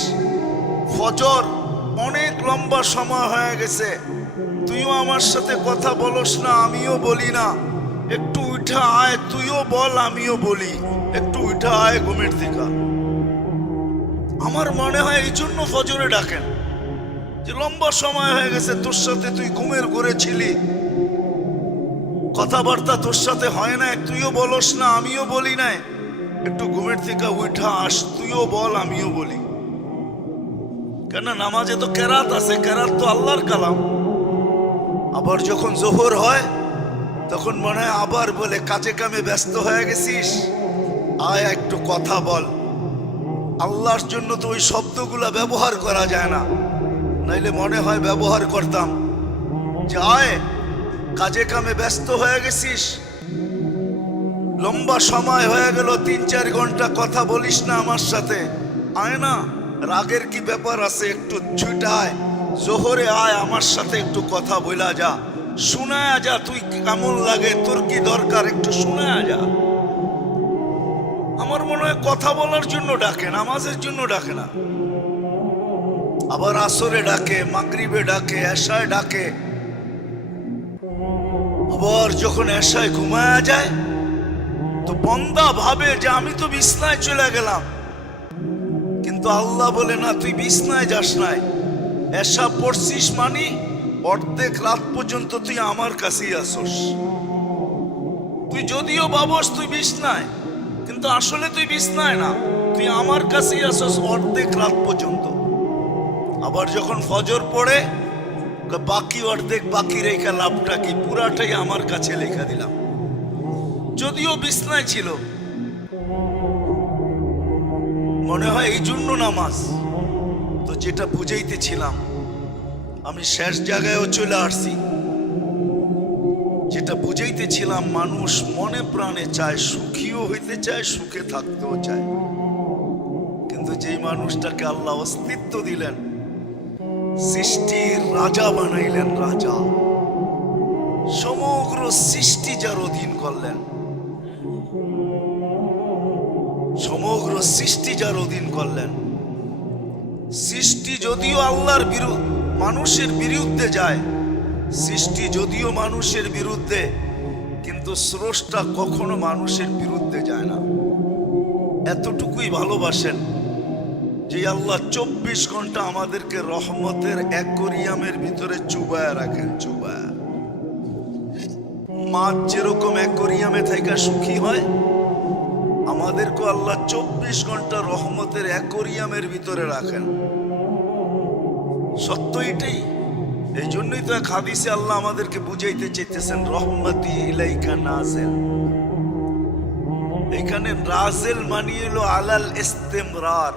ফজর অনেক লম্বা সময় হয়ে গেছে, তুইও আমার সাথে কথা বলস না, আমিও বলি না, একটু উঠা আয়, তুইও বল আমিও বলি, একটু উঠা আয় ঘুমের থেকে। আমার মনে হয় এই জন্য ফজরে ডাকেন যে লম্বা সময় হয়ে গেছে, তোর সাথে তুই ঘুমের ঘরে ছিলি, কথাবার্তা তোর সাথে হয় না, তুইও বলস না আমিও বলি নাই, একটু ঘুমের থেকে উঠা আস, তুইও বল আমিও বলি। কেন নামাজে তো কেরাত আছে, কেরাত তো আল্লাহর কালাম। আবার যখন জোহর হয় তখন মনে হয় আবার বলে কাজে কামে ব্যস্ত হয়ে গেছিস, আয় একটু কথা বল। আল্লাহর জন্য তো ওই শব্দগুলা ব্যবহার করা যায় না, নাইলে মনে হয় ব্যবহার করতাম যে আয় কাজে কামে ব্যস্ত হয়ে গেছিস, লম্বা সময় হয়ে গেল, 3-4 ঘন্টা কথা বলিস না আমার সাথে, আয় না, রাগের কি ব্যাপার আছে, একটু ছুটায় জোহরে আয়, আমার সাথে একটু কথা বলা যা, শোনায়া যা, তুই কেমন লাগে, তোর কি দরকার, একটু শোনায়া যা। আমার মনে হয় কথা বলার জন্য ডাকে, নামাজের জন্য ডাকে না। আবার আসরে ডাকে, মাগরিবে ডাকে, এশায় ডাকে। আবার যখন এশায় ঘুমায়া যায় তো বন্দা ভাবে যে আমি তো বিছনায় চলে গেলাম, কিন্তু আল্লাহ বলে না, তুই বিছনায় যাস নাই, এশা পড়ছিস মানে অর্ধেক রাত পর্যন্ত তুই আমার কাছেই আসস। তুই যদিও ভাবস তুই বিছনায়, কিন্তু আসলে তুই বিছনায় না, তুই আমার কাছেই আসস অর্ধেক রাত পর্যন্ত। আবার যখন ফজর পড়ে বাকি অর্ধেক বাকি রেখা লাভটা কি, পুরাটাই আমার কাছে লেখা দিলাম, যদিও বিছনায় ছিল। মনে হয় এই জন্য নামাজ। তো যেটা বুঝাইতেছিলাম, আমি শেষ জায়গায়ও চলে আসছি, যেটা বুঝাইতেছিলাম, মানুষ মনে প্রাণে চায়, সুখীও হইতে চায়, সুখে থাকতেও চায়, কিন্তু যেই মানুষটাকে আল্লাহ অস্তিত্ব দিলেন, সৃষ্টির রাজা বানাইলেন, রাজা, সমগ্র সৃষ্টি যার অধীন করলেন, সমগ্র সৃষ্টি যার অধীন করলেন, সৃষ্টি যদিও আল্লাহর মানুষের বিরুদ্ধে যায়, সৃষ্টি যদিও মানুষের বিরুদ্ধে, কিন্তু স্রষ্টা কখনো মানুষের বিরুদ্ধে যায় না। এতটুকুই ভালোবাসেন যে আল্লাহ 24 ঘন্টা আমাদেরকে রহমতের অ্যাকোয়ারিয়ামের ভিতরে চুবায়া রাখেন, চুবায়া। মাছ যেরকম অ্যাকোয়ারিয়ামে থাকা সুখী হয়, আমাদেরকে আল্লাহ 24 ঘন্টা রহমতের অ্যাকোয়ারিয়ামের ভিতরে রাখেন। সত্য এটাই। এই জন্যই তো এক হাদিসে আল্লাহ আমাদেরকে বুঝাইতে চাইতেছেন, রহমতি ইলাইকা নাজিল। এখানে নাজিল মানিয়ে এলো আলাল ইস্তিমরার,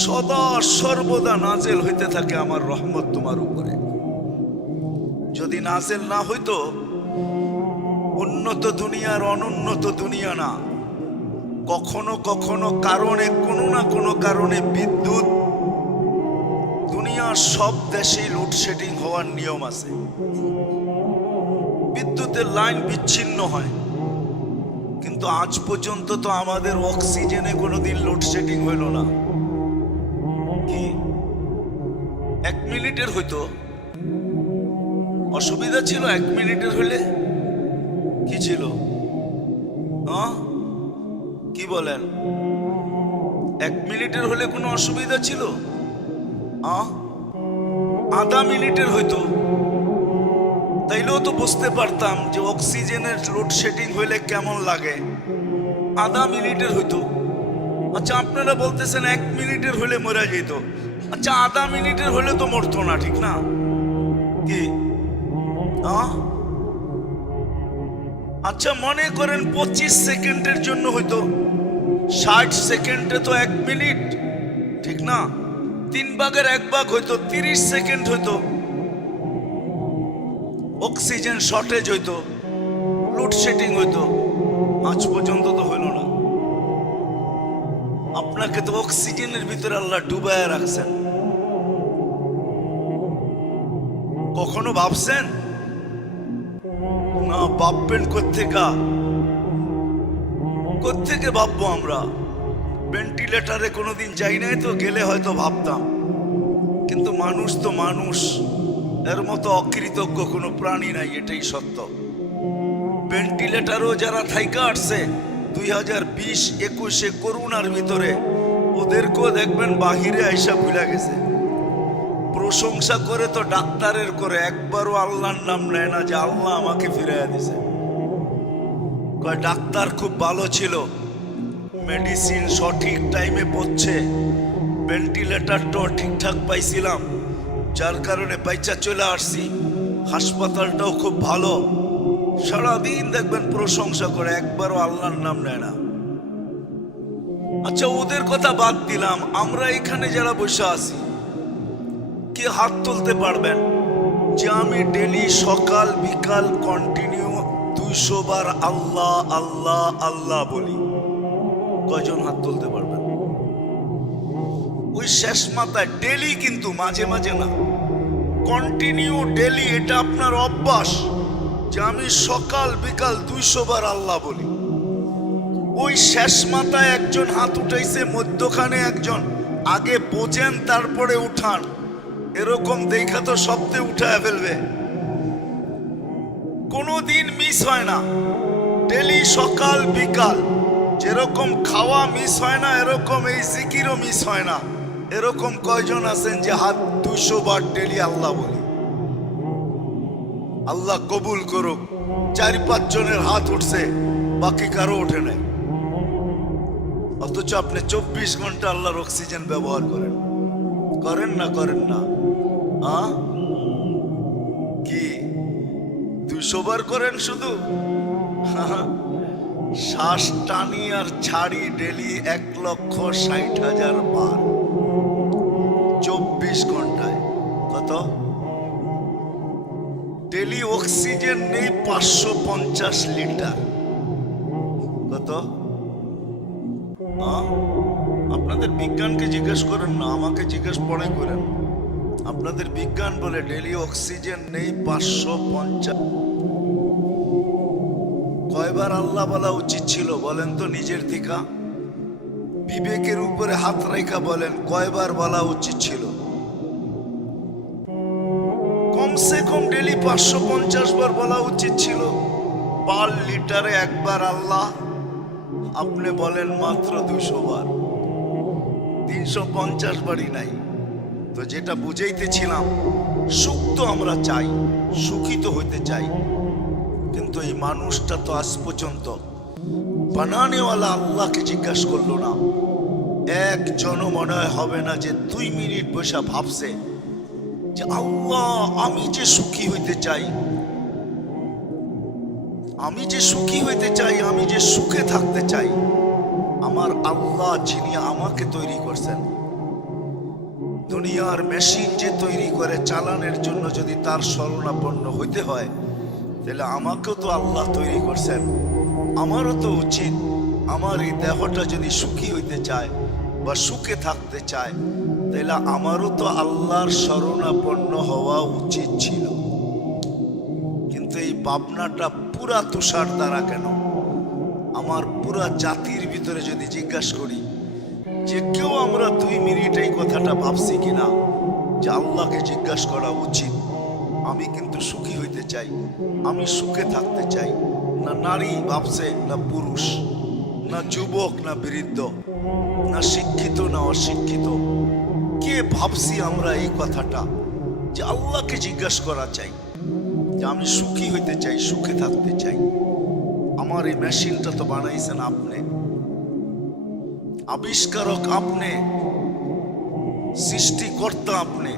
সদা সর্বদা নাজিল হইতে থাকে আমার রহমত তোমার উপরে। যদি নাজিল না হইতো উন্নত দুনিয়ার অনুন্নত দুনিয়া না। কখনো কখনো কারণে, কোনো না কোনো কারণে বিদ্যুৎ, দুনিয়ার সব দেশেই লোডশেডিং হওয়ার নিয়ম আছে। বিদ্যুতের লাইন বিচ্ছিন্ন হয়, কিন্তু আজ পর্যন্ত তো আমাদের অক্সিজেনে কোনোদিন লোডশেডিং হইল না। কি 1 মিনিটের হইতো অসুবিধা ছিল? 1 মিনিটের হলে কি ছিল? কি বলেন? 1 মিনিটের হলে কোনো অসুবিধা ছিল? আধা মিনিটের হইতো, তাইলেও তো বুঝতে পারতাম যে অক্সিজেনের লোডশেডিং হইলে কেমন লাগে। আধা মিনিটের হইতো। আচ্ছা, আপনারা বলতেছেন 1 মিনিটের হলে মরা যেত। আচ্ছা, আধা মিনিটের হলে তো মরতো না, ঠিক না? কি আচ্ছা, মনে করেন 25 সেকেন্ডের জন্য হইতো। 60 সেকেন্ডে তো 1 মিনিট, ঠিক না? 3 ভাগের 1 ভাগ হইতো, 30 সেকেন্ড হইতো। অক্সিজেন শর্টেজ হইতো, লোডশেডিং হইতো। আজ পর্যন্ত তো হইল না। আপনাকে তো অক্সিজেনের ভিতরে আল্লাহ ডুবায় রাখছেন। কখনো ভাবছেন? না, ভাববেন কোত্থেকে ভাববো আমরা? ভেন্টিলেটারে কোনোদিন যাই নাই তো, গেলে হয়তো ভাবতাম। কিন্তু মানুষ তো মানুষ, এর মতো অকৃতজ্ঞ কোনো প্রাণী নাই, এটাই সত্য। ভেন্টিলেটারও যারা থাইকা আসছে 2020-21 করোনার ভিতরে, ওদেরকেও দেখবেন বাহিরে আইসা ভুলে গেছে। প্রশংসা করে তো ডাক্তারের করে, একবারও আল্লাহর নাম নেয় না যে আল্লাহ আমাকে ফিরাইয়া দিছে। কয় ডাক্তার খুব ভালো ছিল, মেডিসিন সঠিক টাইমে পড়ছে, ভেন্টিলেটারটাও ঠিকঠাক পাইছিলাম, যার কারণে বাইচা চলে আসছি। হাসপাতালটাও খুব ভালো। সারাদিন দেখবেন প্রশংসা করে, একবারও আল্লাহর নাম নেয় না। আচ্ছা, ওদের কথা বাদ দিলাম, আমরা এখানে যারা বসে আছি, কি হাত তুলতে পারবেন যে আমি ডেলি সকাল বিকাল কন্টিনিউ 200 বার আল্লাহ আল্লাহ আল্লাহ বলি? কয়জন হাত তুলতে পারবেন? ওই শেষ মাথায় ডেলি, কিন্তু মাঝে মাঝে না, কন্টিনিউ ডেলি। এটা আপনার অভ্যাস যে আমি সকাল বিকাল 200 বার আল্লাহ বলি। ওই শেষ মাথায় একজন হাত উঠাইছে, মধ্যখানে একজন। আগে বোঝেন তারপরে উঠান, এরকম দেখা তো সবতে উঠায় ফেলবে। কোনোদিন মিস হয় না, ডেলি সকাল বিকাল। যেরকম খাওয়া মিস হয় না, এরকম এই জিকিরও মিস হয় না। এরকম কয়জন আছেন যে হাত 200 বার ডেলি আল্লাহ বলি? আল্লাহ কবুল করুক। 4-5 জনের হাত উঠছে, বাকি কারো ওঠে নাই। অথচ আপনি 24 ঘন্টা আল্লাহর অক্সিজেন ব্যবহার করেন। করেন না? কি 200 বার করেন শুধু? শ্বাস টানি আর ছাড়ি ডেলি 1,60,000 বার 24 ঘন্টায়। কত? ডেলি অক্সিজেন নেই 550 লিটার। কত? আপনাদের বিজ্ঞানকে জিজ্ঞেস করেন না, আমাকে জিজ্ঞেস পরে করেন। আপনাদের বিজ্ঞান বলে ডেলি অক্সিজেন নেই 550। কয়বার আল্লাহ বলা উচিত ছিল বলেন তো নিজের থেকে? বিবেকের উপরে হাত রেখা বলেন, কয়বার বলা উচিত ছিল? কমসে কম ডেলি 550 বার বলা উচিত ছিল। পার লিটারে 1 বার আল্লাহ, আপনি বলেন মাত্র 200 বার। 350 বারই নাই। তো যেটা বুঝাইতেছিলাম, সুখ তো আমরা চাই, সুখী তো হইতে চাই, কিন্তু এই মানুষটা তো আজ পর্যন্ত বানানেওয়ালা আল্লাহকে জিজ্ঞাসা করলো না। একজনও মনে হবে না যে 2 মিনিট বসে ভাবছে যে আল্লাহ, আমি যে সুখী হইতে চাই, আমি যে সুখে থাকতে চাই, আমার আল্লাহ যিনি আমাকে তৈরি করছেন, দুনিয়ার মেশিন যে তৈরি করে চালানোর জন্য যদি তার শরণাপন্ন হইতে হয়, তো তাহলে আমাকেও তো আল্লাহ তৈরি করছেন, আমারও তো উচিত আমার এই দেহটা যদি সুখী হইতে চায় বা সুখে থাকতে চায়, তাহলে আমারও তো আল্লাহর শরণাপন্ন হওয়া উচিত ছিল। কিন্তু এই ভাবনাটা পুরা তুষার দ্বারা কেন? আমার পুরা জাতির ভিতরে যদি জিজ্ঞাসা করি যে কেউ আমরা 2 মিনিট এই কথাটা ভাবছি কিনা যে আল্লাহকে জিজ্ঞাসা করা উচিত, আমি কিন্তু সুখী হইতে চাই, আমি সুখে থাকতে চাই। না নারী ভাবছে, না পুরুষ, না যুবক, না বৃদ্ধ, না শিক্ষিত, না অশিক্ষিত, কে ভাবছি আমরা এই কথাটা যে আল্লাহকে জিজ্ঞাসা করা চাই যে আমি সুখী হইতে চাই, সুখে থাকতে চাই। আমার এই মেশিনটা তো বানাইছেন আপনি, আবিষ্কারক আপনি, সৃষ্টিকর্তা আপনি,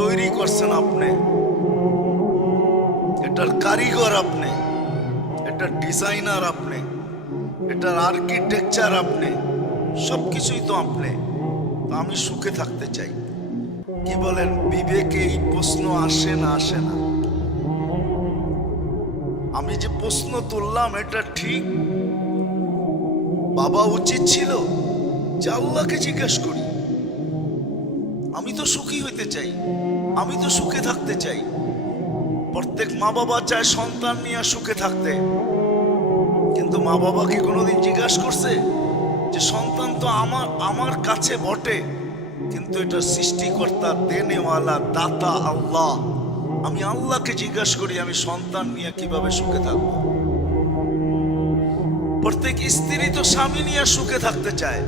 তৈরি করছেন আপনি, এটার কারিগর আপনি, এটার ডিজাইনার আপনি, এটার আর্কিটেকচার আপনি, সবকিছুই তো আপনি। তো আমি সুখে থাকতে চাই। কি বলেন, বিবেকে এই প্রশ্ন আসে না আসে না? আমি যে প্রশ্ন তুললাম এটা ঠিক বাবা উচিত ছিল যে আল্লাহকে জিজ্ঞেস করি। আমি তো সুখী হইতে চাই, আমি তো সুখে থাকতে চাই। প্রত্যেক মা বাবা চায় সন্তান নিয়ে সুখে থাকতে, কিন্তু মা বাবা কি কোনোদিন জিজ্ঞাসা করছে যে সন্তান তো আমার কাছে বটে, কিন্তু এটা সৃষ্টিকর্তা, দেনেওয়ালা, দাতা আল্লাহ। আমি আল্লাহকে জিজ্ঞাসা করি আমি সন্তান নিয়ে কিভাবে সুখে থাকবো। প্রত্যেক স্ত্রী তো স্বামী নিয়ে সুখে থাকতে চায়,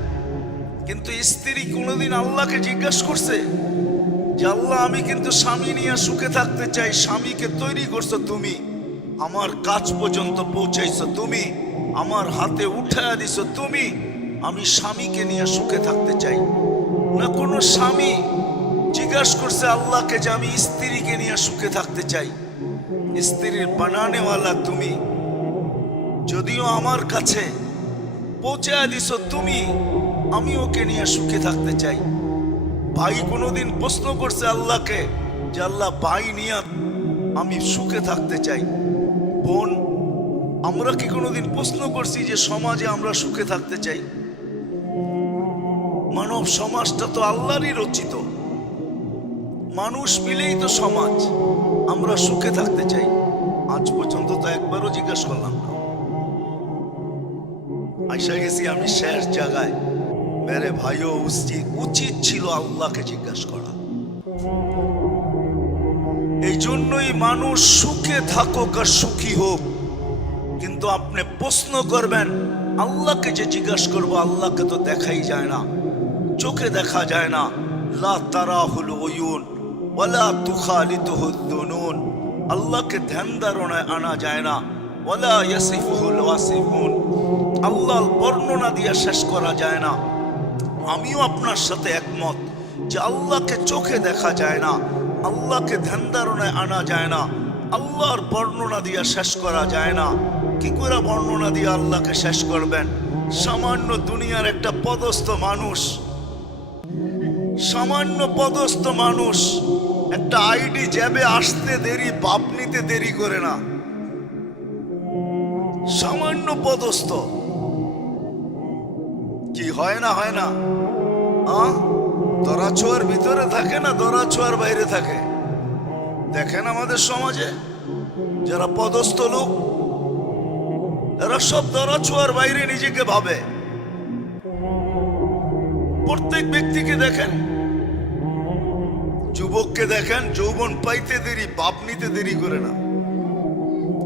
কিন্তু স্ত্রী কোনোদিন আল্লাহকে জিজ্ঞাসা করছে যে আল্লাহ আমি কিন্তু স্বামী নিয়ে সুখে থাকতে চাই, স্বামীকে তৈরি করছো তুমি, আমার কাজ পর্যন্ত পৌঁছাইছো তুমি, আমার হাতে উঠায়া দিছো তুমি, আমি স্বামীকে নিয়ে সুখে থাকতে চাই। না কোনো স্বামী জিজ্ঞাসা করছে আল্লাহকে যে আমি স্ত্রীকে নিয়ে সুখে থাকতে চাই, স্ত্রীর বানানেওয়ালা তুমি, যদিও আমার কাছে পৌঁছায়া দিছো তুমি, আমি ওকে নিয়ে সুখে থাকতে চাই। ভাই কোনোদিন প্রশ্ন করছে আল্লাহকে যে আল্লাহ ভাই নিয়ে আমি সুখে থাকতে চাই? বোন, আমরা কি কোনোদিন প্রশ্ন করছি যে সমাজে আমরা সুখে থাকতে চাই? মানব সমাজটা তো আল্লাহরই রচিত, মানুষ মিলেই তো সমাজ, আমরা সুখে থাকতে চাই। আজ পর্যন্ত তো একবারও জিজ্ঞাসা করলাম না। আইসা গেছি আমি শেষ জায়গায়। মেরে ভাইও উচিত ছিল আল্লাহকে জিজ্ঞাসা করা। এই জন্যই মানুষ সুখে থাকুক আর সুখী হোক, কিন্তু আপনি প্রশ্ন করবেন আল্লাহকে যে জিজ্ঞাসা করবো, আল্লাহকে তো দেখাই যায় না, চোখে দেখা যায় না। লা তারাহুল উয়ুন ওয়ালা তুখালিতুহুদ দুনুন, আল্লাহকে ধ্যান ধারণায় আনা যায় না। ওয়ালা ইয়াসিফুহুল ওয়াসিফুন, আল্লাহর বর্ণনা দিয়ে শেষ করা যায় না। আমিও আপনার সাথে একমত যে আল্লাহকে চোখে দেখা যায় না, আল্লাহকে ধ্যান ধারণায় আনা যায় না, আল্লাহর বর্ণনা দিয়ে শেষ করা যায় না। কি করে বর্ণনা দিয়ে আল্লাহকে শেষ করবেন? সামান্য দুনিয়ার একটা পদস্থ মানুষ, সামান্য পদস্থ মানুষ একটা আইডি জ্যাবে আসতে দেরি, বাপ নিতে দেরি করে না। সামান্য পদস্থ কি হয় না হয় না? দরাছোয়ার ভিতরে থাকে না দরাছোয়ার বাইরে থাকে? দেখেন আমাদের সমাজে যারা পদস্থ লোক, এরা সব দরাছোয়ার বাইরে নিজেকে ভাবে। প্রত্যেক ব্যক্তিকে দেখেন, যুবককে দেখেন, যৌবন পাইতে দেরি, বাপ নিতে দেরি করে না।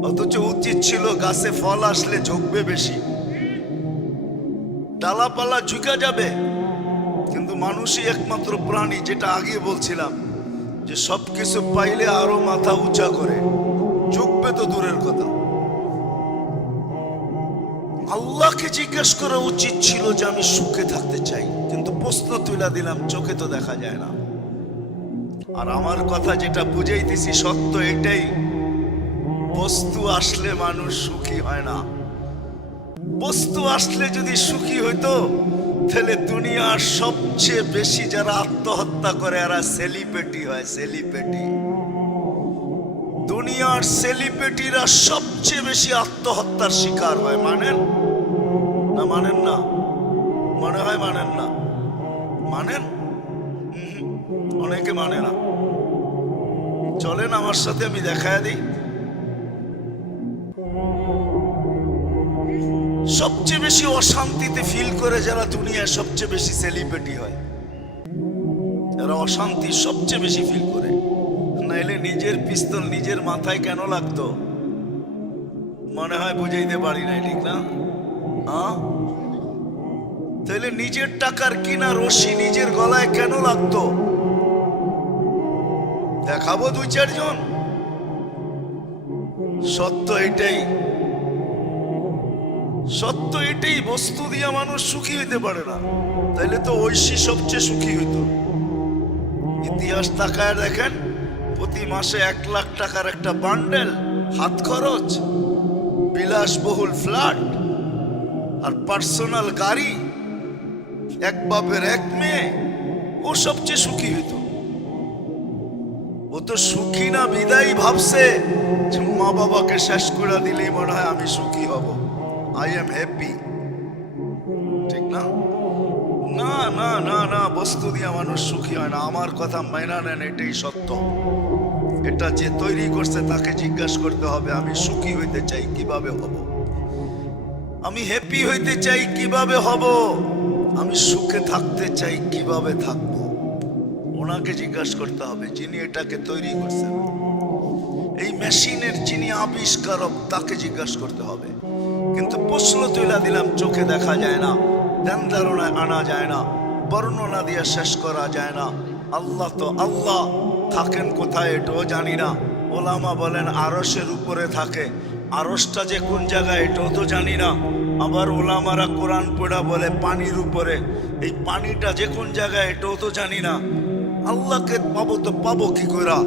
অথচ উচিত ছিল গাছে ফল আসলে ঝুঁকবে বেশি, ডালাপালা ঝুঁকা যাবে। কিন্তু মানুষই একমাত্র প্রাণী, যেটা আগে বলছিলাম, যে সবকিছু পাইলে আরো মাথা উঁচা করে, ঝুঁকবে তো দূরের কথা। আল্লাহকে জিজ্ঞেস করা উচিত ছিল যে আমি সুখে থাকতে চাই, কিন্তু প্রশ্ন তুলে দিলাম, চোখে তো দেখা যায় না। আর আমার কথা যেটা বুঝাইতেছি সত্য এটাই, বস্তু আসলে মানুষ সুখী হয় না। বস্তু আসলে যদি সুখী হইতো, তাহলে দুনিয়ার সবচেয়ে বেশি যারা আত্মহত্যা করে এরা সেলিব্রিটি হয়, সেলিব্রিটি। দুনিয়ার সেলিব্রিটিরা সবচেয়ে বেশি আত্মহত্যার শিকার হয়। মানেন না? মানেন না? মনে হয় মানেন না। মানেন? অনেকে মানে না। চলেন আমার সাথে, আমি দেখায় দিই। সবচেয়ে বেশি অশান্তিতে ফিল করে যারা দুনিয়ায় সবচেয়ে বেশি সেলিব্রিটি হয়, যারা অশান্তি সবচেয়ে বেশি ফিল করে। নাইলে নিজের পিস্তল নিজের মাথায় কেন লাগতো? মনে হয় বুঝাইতে পারি নাই, ঠিক না? তাইলে নিজের টাকার কিনা রশি নিজের গলায় কেন লাগতো? দেখাবো দুই চারজন। সত্য এটাই, সত্য এটাই। বস্তু দিয়া মানুষ সুখী হইতে পারে না, তাইলে তো ঐশী সবচেয়ে সুখী হইতো। ইতিহাস তাকায় দেখেন, প্রতি মাসে 1 লাখ টাকার একটা বান্ডেল, হাত খরচ, বিলাসবহুল ফ্ল্যাট আর পার্সোনাল গাড়ি, এক বাপের এক মেয়ে, ও সবচেয়ে সুখী হইতো। ও তো সুখী না বিদায় ভাবছে যে মা বাবাকে শেষ করে দিলেই মনে হয় আমি সুখী হব, আই এম হ্যাপি। ঠিক না? না না না না, বস্তু দিয়ে মানুষ সুখী হয় না। আমার কথা মাইনা নেন, এটাই সত্য। এটা যে তৈরি করছে তাকে জিজ্ঞাসা করতে হবে, আমি সুখী হইতে চাই কিভাবে হব, আমি হ্যাপি হইতে চাই কিভাবে হব, আমি সুখে থাকতে চাই কিভাবে থাকবো। ওনাকে জিজ্ঞাসা করতে হবে যিনি এটাকে তৈরি করছেন, এই মেশিনের যিনি আবিষ্কারক, তাকে জিজ্ঞাসা করতে হবে। কিন্তু প্রশ্ন তুলে দিলাম, চোখে দেখা যায় না, ধ্যান ধারণায় আনা যায় না, বর্ণনা দিয়ে শেষ করা যায় না। আল্লাহ তো আল্লাহ, থাকেন কোথায় এটাও জানি না। ওলামা বলেন আরশের উপরে থাকে, আরশটা যে কোন জায়গায় এটাও তো জানি না। আবার ওলামারা কোরআন পড়া বলে পানির উপরে, এই পানিটা যে কোন জায়গায় এটাও তো জানি না। আল্লাহকে পাবো তো পাবো কি কইরা,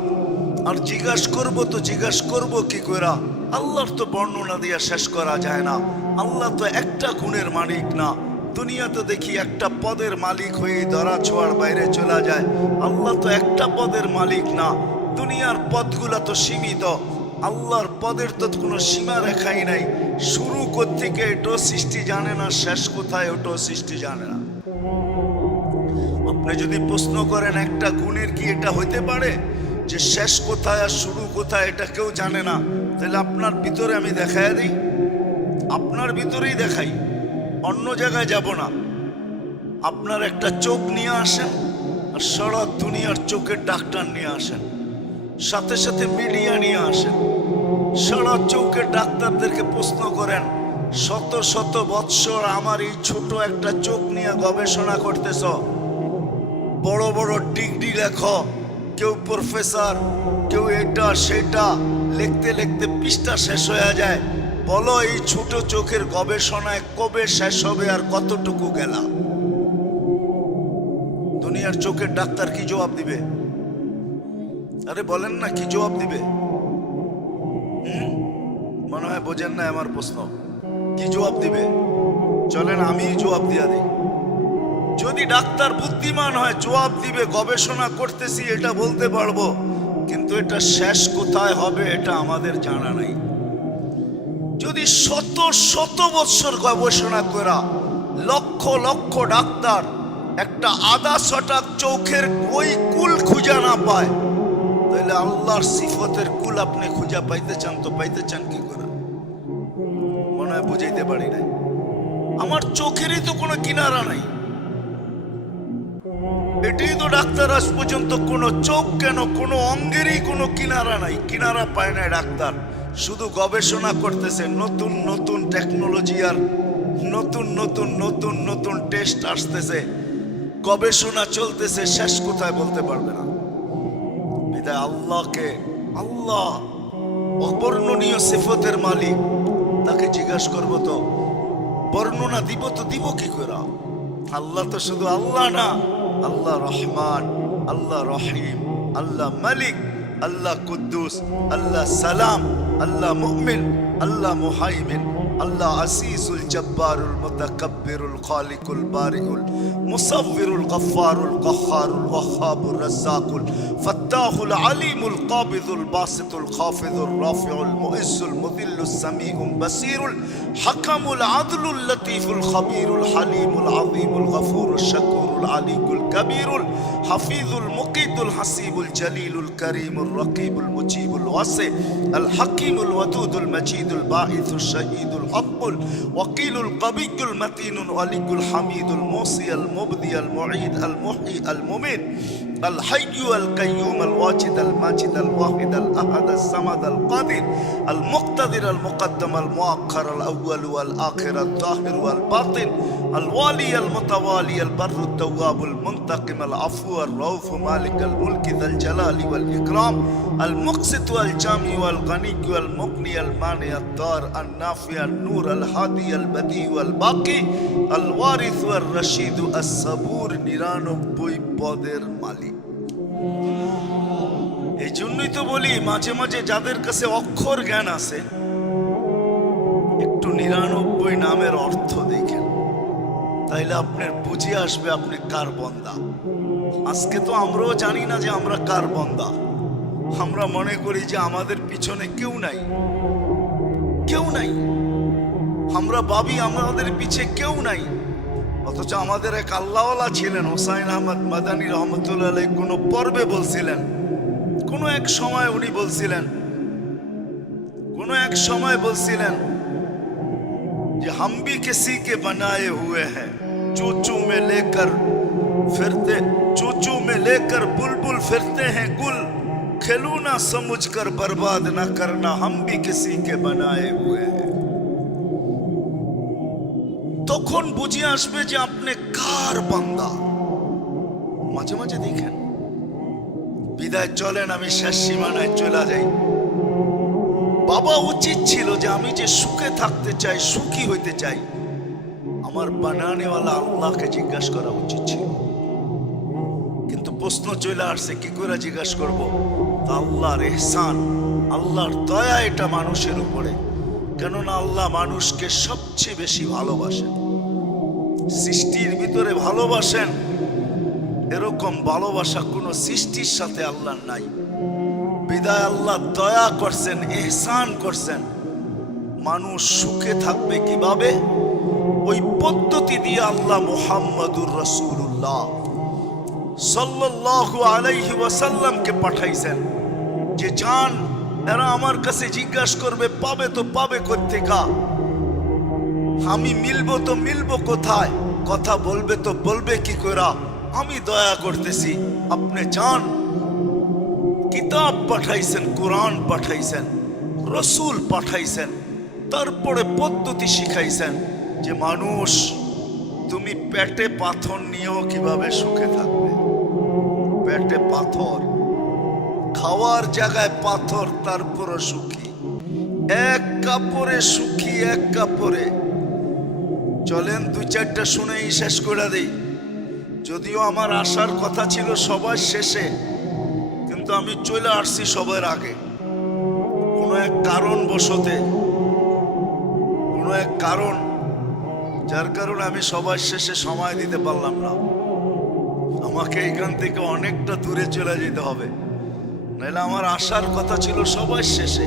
আর জিজ্ঞাসা করবো তো জিজ্ঞাসা করবো কি কইরা? আল্লাহর তো বর্ণনা দিয়ে শেষ করা যায় না। আল্লাহ তো একটা গুণের মালিক না। দুনিয়াতে দেখি একটা পদের মালিক হয়ে ধরা ছোঁয়ার বাইরে চলে যায়। আল্লাহ তো একটা পদের মালিক না, দুনিয়ার পদগুলা তো সীমিত। আল্লাহর পদের তো কোনো সীমা রেখাই নাই। শুরু কোত্থেকে এটাও সৃষ্টি জানে না, শেষ কোথায় ওটাও সৃষ্টি জানে না। আপনি যদি প্রশ্ন করেন একটা গুণের কি এটা হইতে পারে যে শেষ কোথায় আর শুরু কোথায় এটা কেউ জানে না, তাহলে আপনার ভিতরে আমি দেখাই দিই, আপনার ভিতরেই দেখাই, অন্য জায়গায় যাব না। আপনার একটা চোখ নিয়ে আসেন আর সারা দুনিয়ার চোখের ডাক্তার নিয়ে আসেন, সাথে সাথে মিডিয়া নিয়ে আসেন। সারা চোখের ডাক্তারদেরকে প্রশ্ন করেন, শত শত বৎসর আমার এই ছোট একটা চোখ নিয়ে গবেষণা করতেছ, বড় বড় ডিগ্রি লেখো, কেউ প্রফেসর, কেউ এটা সেটা, লিখতে লিখতে পৃষ্ঠা শেষ হয়ে যায়। বলো এই ছোট চোখের গবেষণায় কবে শেষ হবে আর কতটুকু গেলা? দুনিয়ার চোখের ডাক্তার কি জবাব দিবে? আরে বলেন না, কি জবাব দিবে? মনে হয় বোঝেন না আমার প্রশ্ন। কি জবাব দিবে? চলেন আমি জবাব দিয়া দিই। যদি ডাক্তার বুদ্ধিমান হয় জবাব দিবে গবেষণা করতেছি এটা বলতে পারবো, কিন্তু এটা শেষ কোথায় হবে এটা আমাদের জানা নাই। যদি শত শত বৎসর গবেষণা করা লক্ষ লক্ষ ডাক্তার একটা আধা ছটাক চোখের ওই কুল খুঁজা না পায়, তাহলে আল্লাহর সিফতের কুল আপনি খুঁজা পাইতে চান তো পাইতে চান কি করে? মনে হয় বুঝাইতে পারি নাই। আমার চোখেরই তো কোনো কিনারা নাই। এটাই তো ডাক্তার আজ পর্যন্ত কোনো চোখ কেন কোনো অঙ্গেরই কোনো কিনারা নাই, কিনারা পায় না ডাক্তার। শুধু গবেষণা করতেছে, নতুন নতুন টেকনোলজি আর নতুন নতুন নতুন নতুন টেস্ট আসতেছে, গবেষণা চলতেছে, শেষ কোথায় বলতে পারবে না। বিধায় আল্লাহকে, আল্লাহ অবর্ণনীয় সিফতের মালিক, তাকে জিজ্ঞাসা করবো তো বর্ণনা দিব তো দিব কি করে? আল্লাহ তো শুধু আল্লাহ না, আল্লাহ রহমান, আল্লাহ রহিম, আল্লাহ মালিক, আল্লাহ কুদ্দুস, আল্লাহ সালাম, আল্লাহ মুমিন, আল্লাহ মুহাইমিন, আল্লাহ আসিজুল জব্বারুল মুতাকাব্বিরুল খালিকুল বারিউল মুসাవ్বিরুল গফফারুল কাহ্হারুল ওয়াহ্হাবুর রাজ্জাকুল ফাত্তাহুল আলিমুল কাবিদুল বাসিতুল খাফিজুর রাফিউল মুইজ্জুল মুযিল্লুস সামিউল বাসীরুল হাকামুল আদলুল লতীফুল খাবীরুল হালিমুল আযীমুল গফুরুশ শাকুরুল আলিকুল কবীরুল হাফিজুল মুকিতুল হাসিবুল জলিলুল করিমুর রকিবুল মুজিবুল ওয়াসি আল হাকিমুল ওয়াদুদুল মজিদুল বাঈসুশ শাহীদুল হকুল ওয়াকিলুল কবিয়ুল মতিনুল ওয়ালিকুল হামিদুল মুসি আল মুবদি আল মুঈদ আল মুহয়ি আল মুমিত আল হাইয়্যু আল কাইয়্যুম আল ওয়াজিদ আল মাজিদ আল ওয়াহিদ আল আহাদ আল সামাদ আল কাদির আল মুক্তাদির আল মুকদ্দম আল মুআক্খার আল আউয়াল ওয়াল আখির আল যাহির ওয়াল বাতিন আল ওয়ালি আল মুতাওয়ালি আল বাররুত তাওয়াবুল মুনতাকিম আল আফু আল রাউফ মালিক আল মুলক যাল জালালি ওয়াল ইকরাম আল মুকসিত ওয়াল জামি ওয়াল গনি ওয়াল মুগনি আল মানি আল দার আল নাফি আল নূর আল হাদি আল বদি ওয়াল বাকি আল ওয়ারিস ওয়াল রশিদ আস সাবুর 99 পদের মালিক। এই জন্যই তো বলি মাঝে মাঝে যাদের কাছে অক্ষর জ্ঞান আছে একটু 99 নামের অর্থ দেখেন, তাইলে আপনার বুঝে আসবে আপনি কার বান্দা। আজকে তো আমরাও জানি না যে আমরা কার বান্দা। আমরা মনে করি যে আমাদের পিছনে কেউ নাই, কেউ নাই। আমরা ভাবি আমাদের পিছে কেউ নাই, অথচ আমাদের এক আল্লাহওয়ালা ছিলেন হুসাইন আহমদ মাদানী রহমতুল্লাহ আলাইহি কোনো পর্বে বলছিলেন, কোনো এক সময় উনি বলছিলেন, কোনো এক সময় বলছিলেন যে हम भी किसी के बनाए हुए हैं चूचू में लेकर फिरते, चूचू में लेकर बुलबुल फिरते हैं गुल, खेलू ना समझ कर बर्बाद ना करना हम भी किसी के बनाए हुए हैं। তখন বুঝে আসবে যে আপনি কার বান্দা। মাঝে মাঝে দেখেন বিদায় চলেন, আমি শেষ সীমানায় চলে যাই। বাবা উচিত ছিল যে আমি যে সুখে থাকতে চাই, সুখী হইতে চাই, আমার বানানেওয়ালা আল্লাহকে জিজ্ঞাসা করা উচিত ছিল। কিন্তু প্রশ্ন চলে আসছে কি করে জিজ্ঞাসা করব? তা আল্লাহর ইহসান, আল্লাহর দয়া এটা মানুষের উপরে। কেননা আল্লাহ মানুষকে সবচেয়ে বেশি ভালোবাসেন, সৃষ্টির ভিতরে ভালোবাসেন। এরকম ভালোবাসা কোন সৃষ্টির সাথে আল্লাহ নাই। বিদায় আল্লাহ দয়া করছেন, ইহসান করছেন। মানুষ সুখে থাকবে কিভাবে? ওই পদ্ধতি দিয়ে আল্লাহ মুহাম্মাদুর রাসূলুল্লাহ সাল্লাল্লাহু আলাইহি ওয়াসাল্লামকে পাঠাইছেন যে জান এরা আমার কাছে জিজ্ঞাসা করবে পাবে তো পাবে কোত্থেকা, আমি মিলবো তো মিলবো কোথায়, কথা বলবে তো বলবে কি করে, আমি দয়া করতেছি আপনি যান। কিতাব পাঠাইছেন, কোরআন পাঠাইছেন, রসুল পাঠাইছেন, তারপরে পদ্ধতি শিখাইছেন যে মানুষ তুমি পেটে পাথর নিয়েও কিভাবে সুখে থাকবে। পেটে পাথর, খাওয়ার জায়গায় পাথর, তারপরে সুখী। এক কাপড়ে সুখী, এক কাপড়ে। চলেন দুই চারটা শুনেই শেষ করে দেই। যদিও আমার আসার কথা ছিল সবার শেষে, কিন্তু আমি চলে আসছি সবার আগে। কোনো এক কারণ বশতে, কোনো এক কারণ, যার কারণে আমি সবার শেষে সময় দিতে পারলাম না। আমাকে এখান থেকে অনেকটা দূরে চলে যেতে হবে, নাহলে আমার আসার কথা ছিল সবার শেষে।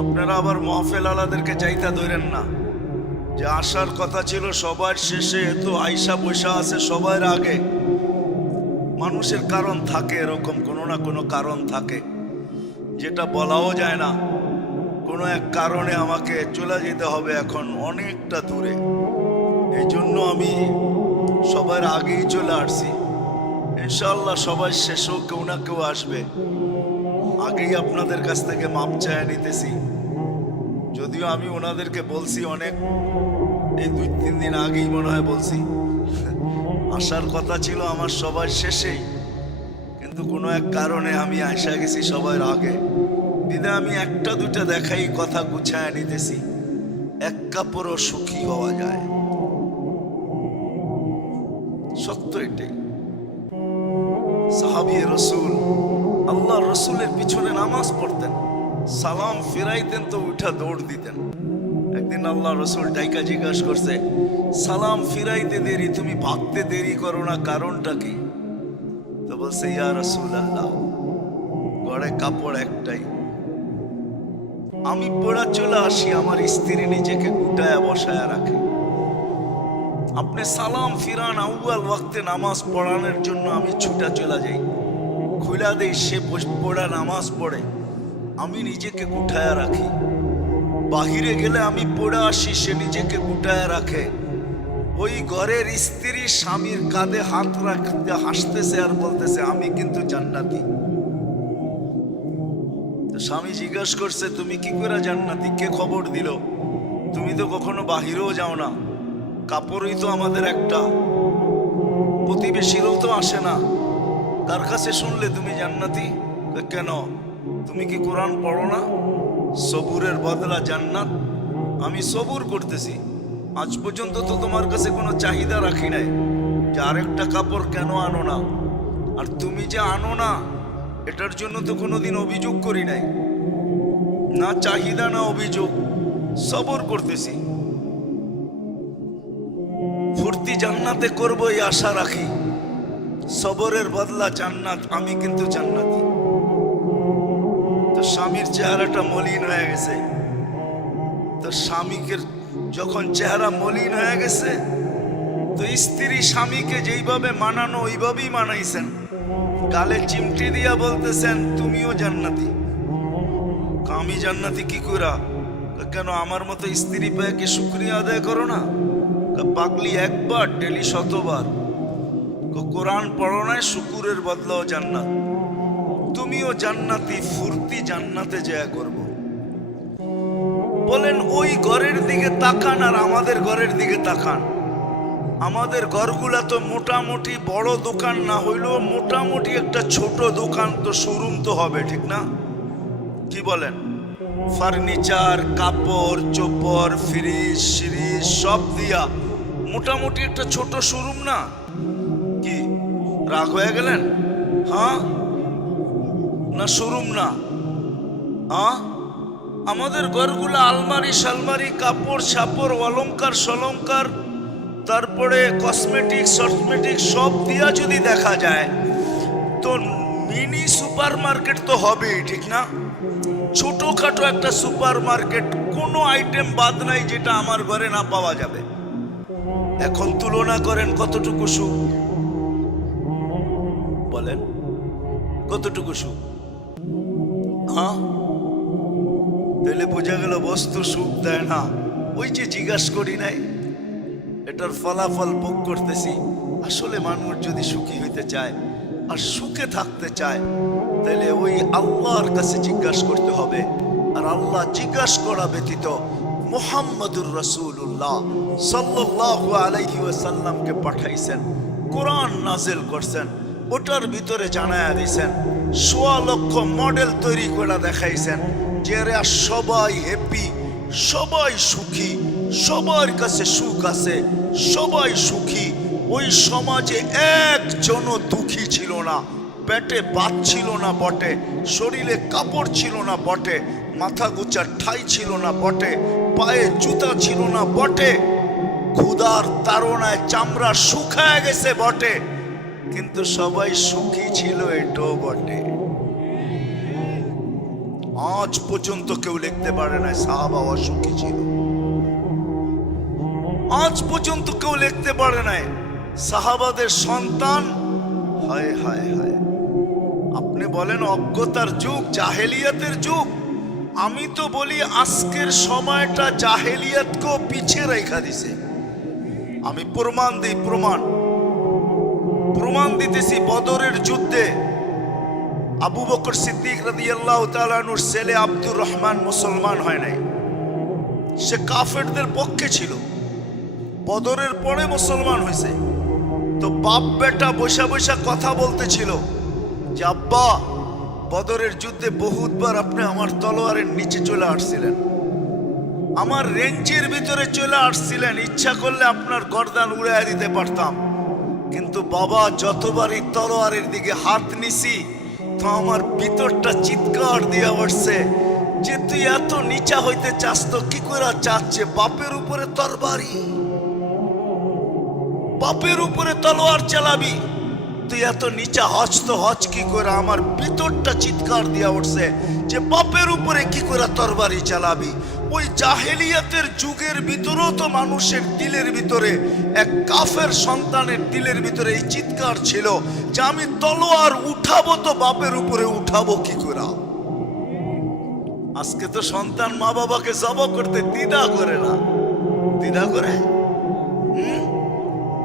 আপনারা আবার মাহফিল আলাদেরকে চাইতা ধরেন না যে আসার কথা ছিল সবার শেষে, তো আইসা বৈশা আছে সবার আগে। মানুষের কারণ থাকে, এরকম কোনো না কোনো কারণ থাকে যেটা বলাও যায় না। কোনো এক কারণে আমাকে চলে যেতে হবে এখন অনেকটা দূরে। এই জন্য আমি সবার আগেই চলে আসছি। ইনশাআল্লাহ সবার শেষেও কেউ না কেউ আসবে। আগেই আপনাদের কাছ থেকে মাপ চায় নিতেছি। যদিও আমি ওনাদেরকে বলছি অনেক, এই 2-3 দিন আগেই মনে হয় বলছি আসার কথা ছিল আমার সবার শেষেই, কিন্তু কোনো এক কারণে আমি আইসা গেছি সবার আগে। বিধায় আমি একটা দুটা দেখাই কথা গুছায় নিতেছি। এক কাপড়ও সুখী হওয়া যায়, সত্য এটাই। সাহাবী রসুল আল্লাহ রসুলের পিছনে নামাজ পড়তেন, সালাম ফিরাইতেন তো উঠা দৌড় দিতেন। একদিন আল্লাহ রসুল ডাইকা জিজ্ঞাসা করছে, সালাম ফিরাইতে দেরি, তুমি ভাগতে দেরি করো না, কারণটা কি? তো বলছে, ইয়া রাসূল আল্লাহ, ঘরে কাপড় একটাই, আমি পড়া চলে আসি, আমার স্ত্রী নিজেকে গুটায়া বসায়া রাখে। আপনি সালাম ফিরান, আউয়াল ওয়াক্তে নামাজ পড়ানোর জন্য আমি ছুটা চলে যাই, খুলা দেই, সে পড়া নামাজ পড়ে, আমি নিজেকে গুটায়া রাখি। বাহিরে গেলে আমি পড়ে আসি, সে নিজেকে গুটায়া রাখে। ওই ঘরের স্ত্রী স্বামীর কাঁধে হাত রাখতে হাসতেছে আর বলতেছে, আমি কিন্তু জান্নাতি। তো স্বামী জিজ্ঞাসা করছে, তুমি কি করে জান্নাতি? কে খবর দিল? তুমি তো কখনো বাহিরেও যাও না, কাপড়ই তো আমাদের একটা, প্রতিবেশীরও তো আসে না, কার কাছে শুনলে তুমি জান্নাতি? কেন, তুমি কি কোরআন পড়ো না? সবুরের বদলা জান্নাত। আমি সবুর করতেছি, আজ পর্যন্ত তো তোমার কাছে কোনো চাহিদা রাখি নাই যে আরেকটা কাপড় কেন আনো না, আর তুমি যে আনো না এটার জন্য তো কোনোদিন অভিযোগ করি নাই, না চাহিদা না অভিযোগ, সবর করতেছি। ফুর্তি জান্নাতে করবো এই আশা রাখি, সবরের বদলা জান্নাত, আমি কিন্তু জান্নাতি। তো স্বামীর চেহারাটা মলিন হয়ে গেছে। তো স্বামীকে যখন চেহারা মলিন হয়ে গেছে, তো স্ত্রী স্বামীকে যেইভাবে মানানো ওইভাবেই মানাইছেন, গালে চিমটি দিয়া বলতেছেন, তুমিও জান্নাতি। আমি জান্নাতি কি করা? কেন, আমার মতো স্ত্রী পেয়ে কি শুকরিয়া আদায় করো না? পাগলি, একবার ডেলি 100 বার। কোরআন পড়ো নাই, শুকুরের বদলাও জান্নাত। তুমিও জান্নাতি, ফুর্তি জান্নাতে যায় করব। বলেন, ওই ঘরের দিকে তাকান আর আমাদের ঘরের দিকে তাকান। আমাদের ঘরগুলা তো মোটামুটি বড় দোকান না হইলেও মোটামুটি একটা ছোট দোকান তো, শোরুম তো হবে, ঠিক না? কি বলেন? ফার্নিচার, কাপড় চোপড়, ফ্রিজ সিরিজ সব দিয়া মোটামুটি একটা ছোট শোরুম না? কি রাগ হয়ে গেলেন? হ্যাঁ না, শোরুম না? হ্যাঁ, আমাদের ঘরগুলো আলমারি শালমারি, কাপড় সাপড়, অলংকার সলংকার, তারপরে কসমেটিক সব দিয়া যদি দেখা যায় তো মিনি সুপার মার্কেট তো হবেই, ঠিক না? ছোটখাটো একটা সুপার মার্কেট, কোনো আইটেম বাদ নাই যেটা আমার ঘরে না পাওয়া যাবে। এখন তুলনা করেন কতটুকু সুখ, বলেন কতটুকু সুখ? হ্যাঁ, তাহলে বোঝা গেল বস্তু সুখ দেয় না। ওই যে জিজ্ঞাসা করি নাই, এটার ফলাফল ভোগ করতেছি। আসলে মানুষ যদি সুখী হইতে চায় আর সুখে থাকতে চায়, তাহলে ওই আল্লাহর কাছে জিজ্ঞাসা করতে হবে। আর আল্লাহ জিজ্ঞাসা করা ব্যতীত মুহাম্মদুর রাসূলুল্লাহ সাল্লাল্লাহু আলাইহি ওয়াসাল্লামকে পাঠাইছেন, কোরআন নাজিল করছেন, ওটার ভিতরে জানায়া দিয়েছেন, 1.25 লক্ষ মডেল তৈরি করে দেখাইছেন যে এরা সবাই হ্যাপি, সবাই সুখী, সবার কাছে সুখ আছে, সবাই সুখী। ওই সমাজে একজনও দুঃখী ছিল না। পেটে ভাত ছিল না বটে, শরীরে কাপড় ছিল না বটে, মাথা গোচার ঠাই ছিল না বটে, পায়ে জুতা ছিল না বটে, ক্ষুধার তাড়নায় চামড়া শুকায় গেছে বটে, কিন্তু সবাই সুখী ছিল, এটাও বটে। আজ পর্যন্ত কেউ লিখতে পারে না সাহাবা অসুখী ছিল। আজ পর্যন্ত কেউ লিখতে পারে নাই সাহাবাদের সন্তান। হায় হায় হায়, আপনি বলেন অজ্ঞতার যুগ, জাহেলিয়াতের যুগ। আমি তো বলি আজকের সময়টা জাহেলিয়াতকেও পিছিয়ে রেখা দিছে। আমি প্রমাণ দিই, প্রমাণ দিতেছি। বদরের যুদ্ধে আবু বকর সিদ্দিক রাদিয়াল্লাহু তাআলা আনহুর ছেলে আব্দুর রহমান মুসলমান হয় নাই, সে কাফেরদের পক্ষে ছিল। বদরের পরে মুসলমান হয়েছে। তো বাপ বেটা বসা বসা কথা বলতেছিল যে আব্বা, বদরের যুদ্ধে বহুতবার আপনি আমার তলোয়ারের নিচে চলে আসছিলেন, আমার রেঞ্জের ভিতরে চলে আসছিলেন, ইচ্ছা করলে আপনার গর্দান উড়াইয়া দিতে পারতাম, কিন্তু বাবা যতবারই তলোয়ারের দিকে হাত নিছি তো আমার ভিতরটা চিৎকার দিয়ে উঠছে যে তুই এত নিচা হইতে চাস তো কি করে চাচ্ছে? বাপের উপরে তরবারি, বাপের উপরে তলোয়ার চালাবি, তুই এত নিচা হজ তো হজ কি করে? আমার ভিতরটা চিৎকার দিয়া উঠছে যে বাপের উপরে কি করে তরবারি চালাবি? ওই জাহেলিয়াতের যুগের ভিতরেও তো মানুষের দিলের ভিতরে, এক কাফের সন্তানের দিলের ভিতরে এই চিৎকার ছিল যে আমি তলোয়ার উঠাবো তো বাপের উপরে উঠাবো কি করে? আজকে তো সন্তান মা বাবাকে জবাই করতে দ্বিধা করে না। দ্বিধা করে?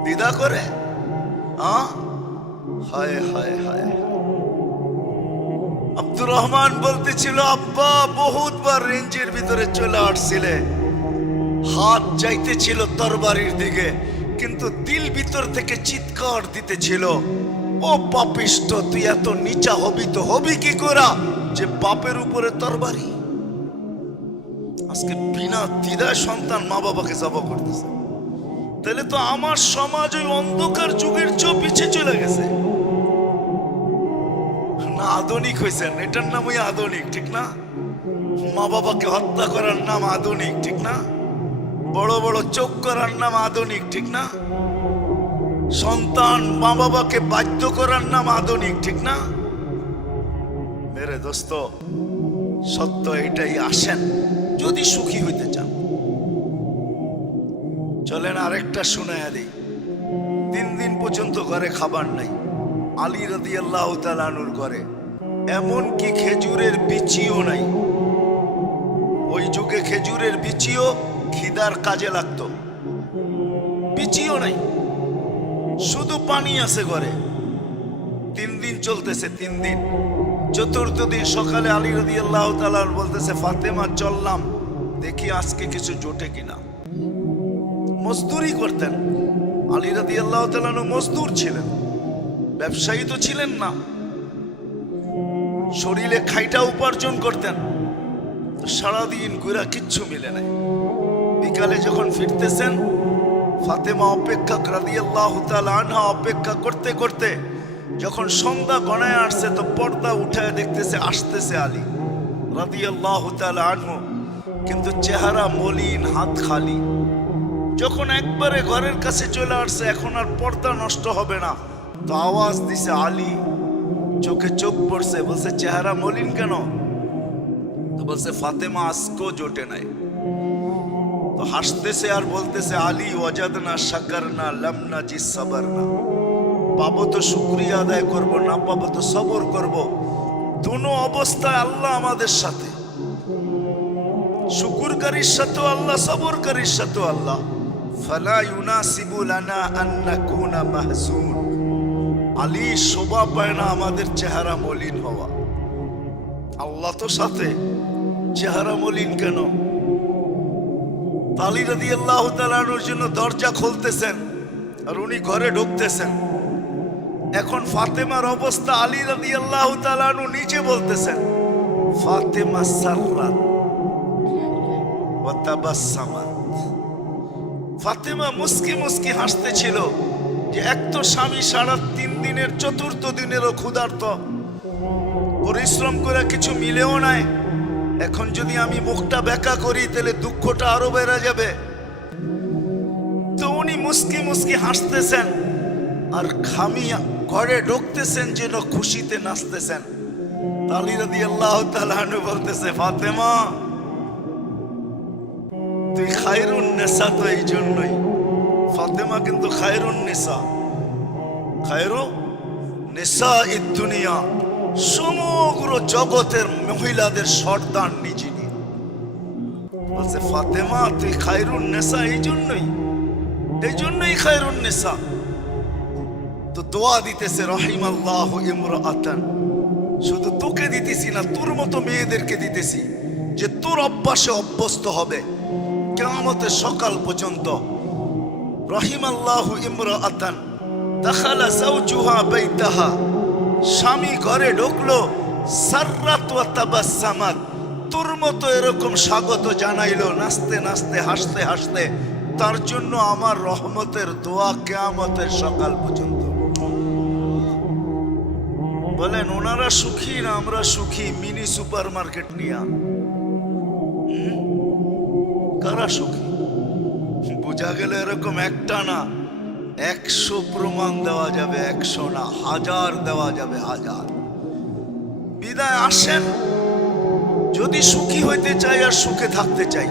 দ্বিধা করে? হায় হায় হায়। আব্দুর রহমান বলতেছিল, আব্বা বহুতবার রেঞ্জের ভিতরে চলে আসছিলে, হাত যাইতেছিল তরবারির দিকে, কিন্তু দিল ভিতর থেকে চিৎকার দিতেছিল, ও পাপিষ্ট, তুই এত নিচা হবি তো হবি কি করে যে বাপের উপরে তরবারি? আজকে বিনা দ্বিধায় সন্তান মা বাবাকে জবাই করতেছে। তাহলে তো আমার সমাজ ওই অন্ধকার যুগের চেয়ে পিছিয়ে চলে গেছে না? আধুনিক হয়েছেন, এটার নামই আধুনিক, ঠিক না? মা বাবাকে হত্যা করার নাম আধুনিক, ঠিক না? বড় বড় চোখ করার নাম আধুনিক, ঠিক না? সন্তান মা বাবাকে বাধ্য করার নাম আধুনিক, ঠিক না? মেরে দোস্ত, সত্য এটাই। আসেন যদি সুখী হইতে চান, চলেন আরেকটা শুনাইয়া দিই। 3 দিন পর্যন্ত ঘরে খাবার নাই। আলী রাদিয়াল্লাহু তাআলা আনহুর ঘরে এমনকি খেজুরের বিচিও নাই। ওই যুগে খেজুরের বিচিও খিদার কাজে লাগতো। বিচিও নাই, শুধু পানি আছে ঘরে। 3 দিন চলতেছে, 3 দিন। 4th দিন সকালে আলী রাদিয়াল্লাহু তাআলা বলতেছে, ফাতেমা চললাম, দেখি আজকে কিছু জোটে কিনা। মজদুরি করতেন আলী রাদিয়াল্লাহু তাআলা, মজদুর ছিলেন, ব্যবসায়ী তো ছিলেন না। শরীরে খাইটা উপার্জন করতেন। সারাদিন ঘুরা কিচ্ছু মিলে নাই। বিকালে যখন ফিরতেছেন, ফাতেমা অপেক্ষা রাদিয়াল্লাহু তাআলা আনহা অপেক্ষা করতে করতে যখন সন্ধ্যা গণায় আসছে, তো পর্দা উঠায় দেখতেছে আসতেছে আলী রাদিয়াল্লাহু তাআলা আনহু, কিন্তু চেহারা মলিন, হাত খালি। যখন একবারে ঘরের কাছে চলে আসছে, এখন আর পর্দা নষ্ট হবে না, তো আওয়াজ দিছে আলী। চোখে চোখ পড়ছে, বলছে চেহারা মলিন কেন? তো বলছে ফাতেমা আজকেও জোটে নাই। তো হাসতেছে আর বলতেছে, আলী ওয়াজাদনা শাকারনা লাম নাজি সাবারনা, পাবো তো শুকরিয়া আদায় করব, না পাবো তো সবর করব। দুনো অবস্থায় আল্লাহ আমাদের সাথে, শুকুরকারীর সাথেও আল্লাহ, সবরকারীর সাথেও আল্লাহ। ফালা ইউনাসিবু লানা আন নাকুনা মাহজুন। আলী শোভা পায় না আমাদের চেহারা মলিন হওয়া। আল্লাহ তো সাথে, চেহারা মলিন কেন? আলী রাদিয়াল্লাহু তাআলার জন্য দরজা খুলতেছেন আর উনি ঘরে ঢুকতেছেন। এখন ফাতেমার অবস্থা, আলী রাদিয়াল্লাহু তাআলা নিচে বলতেছেন, ফাতেমা সাররাত ওয়া তাবাসসামাত। ফাতেমা মুস্কি মুস্কি হাসতেছিল যে এক তো স্বামী সারা 3 দিনের 4th দিনেরও ক্ষুধার্ত, পরিশ্রম করে কিছু মিলেও নাই। এখন যদি আমি মুখটা বেঁকা করি তাহলে দুঃখটা আরো বেড়ে যাবে। তো উনি মুস্কি মুস্কি হাসতেছেন আর খামিয়া ঘরে ঢুকতেছেন যেন খুশিতে নাচতেছেন। আলী রাদিয়াল্লাহু তাআলা বলতেছে, ফাতেমা তুই খায়রুন নিসা, তো এই জন্যই ফাতেমা কিন্তু খায়রুন নিসা, খায়রু নিসা ইদ দুনিয়া, সমগ্র জগতের মহিলাদের সর্দার নিজেই। বলছে ফাতেমা তুই খায়রুন নিসা, এই জন্যই খায়রুন নিসা। তো দোয়া দিতেছে, রহিমাল্লাহু ইমরাআতান, শুধু তোকে দিতেছি না, তোর মতো মেয়েদেরকে দিতেছি যে তোর অভ্যাসে অভ্যস্ত হবে কিয়ামতের সকাল পর্যন্ত। রহিমাল্লাহু ইমরাআতান দাখালা যাওজুহা বাইতাহা, স্বামী ঘরে ঢুকলো, সাররাত ওয়া তাবাসসামাত, তোর মতো এরকম স্বাগত জানাইলো, নাচতে নাচতে হাসতে হাসতে। তার জন্য আমার রহমতের দোয়া কিয়ামতের সকাল পর্যন্ত। বলেন ওনারা সুখী না আমরা সুখী? মিনি সুপার মার্কেট নিয়া তারা সুখী। বোঝা গেল এরকম একটা না, 100 প্রমাণ দেওয়া যাবে, 100 না 1000 দেওয়া যাবে, 1000। বিদায় আসেন, যদি সুখী হইতে চাই আর সুখে থাকতে চাই,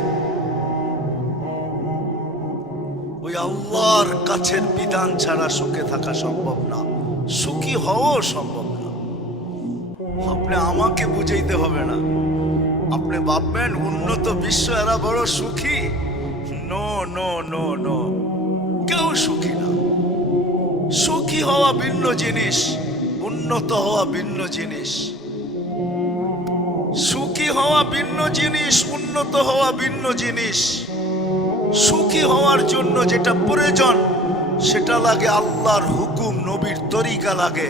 ওই আল্লাহর কাছের বিধান ছাড়া সুখে থাকা সম্ভব না, সুখী হওয়াও সম্ভব না। আপনি আমাকে বুঝাইতে হবে না। আপনি ভাববেন উন্নত বিশ্ব এরা বড় সুখী, নো নো নো নো, কেউ সুখী না। সুখী হওয়া ভিন্ন জিনিস, উন্নত হওয়া ভিন্ন জিনিস। সুখী হওয়া ভিন্ন জিনিস, উন্নত হওয়া ভিন্ন জিনিস। সুখী হওয়ার জন্য যেটা প্রয়োজন সেটা লাগে আল্লাহর হুকুম, নবীর তরিকা লাগে।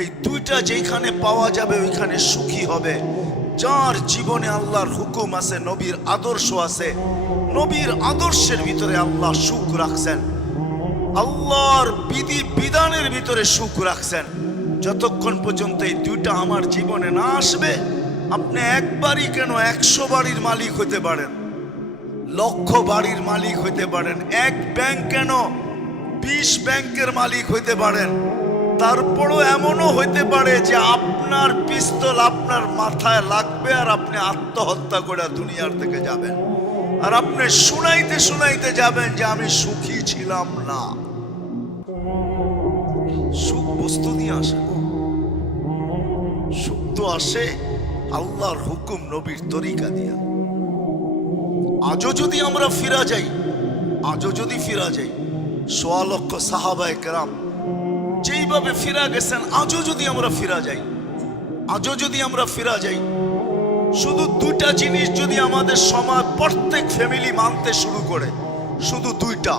এই দুইটা যেখানে পাওয়া যাবে ওইখানে সুখী হবে। যার জীবনে আল্লাহর হুকুম আছে, নবীর আদর্শ আছে, নবীর আদর্শের ভিতরে আল্লাহ সুখ রাখছেন, আল্লাহর বিধি বিধানের ভিতরে সুখ রাখছেন। যতক্ষণ পর্যন্ত এই দুইটা আমার জীবনে না আসবে, আপনি একবারই কেন 100 বাড়ির মালিক হতে পারেন, লক্ষ বাড়ির মালিক হইতে পারেন, এক ব্যাংক কেন 20 ব্যাংকের মালিক হইতে পারেন। তারপরও এমনও হইতে পারে যে আপনার পিস্তল আপনার মাথায় লাগবে আর আপনি আত্মহত্যা করে দুনিয়ার থেকে যাবেন, আর আপনি শুনাইতে শুনাইতে যাবেন যে আমি সুখী ছিলাম না। সুখ বস্তু দিয়ে আসে না, সুখ তো আসে আল্লাহর হুকুম, নবীর তরিকা দিয়া। আজও যদি আমরা ফিরা যাই, আজও যদি ফিরা যাই, 1.25 লক্ষ সাহাবায়ে কেরাম যেইভাবে ফিরা গেছেন, আজও যদি আমরা ফিরা যাই, আজও যদি আমরা ফিরা যাই, শুধু দুইটা জিনিস যদি আমাদের সমাজ প্রত্যেক ফ্যামিলি মানতে শুরু করে, শুধু দুইটা,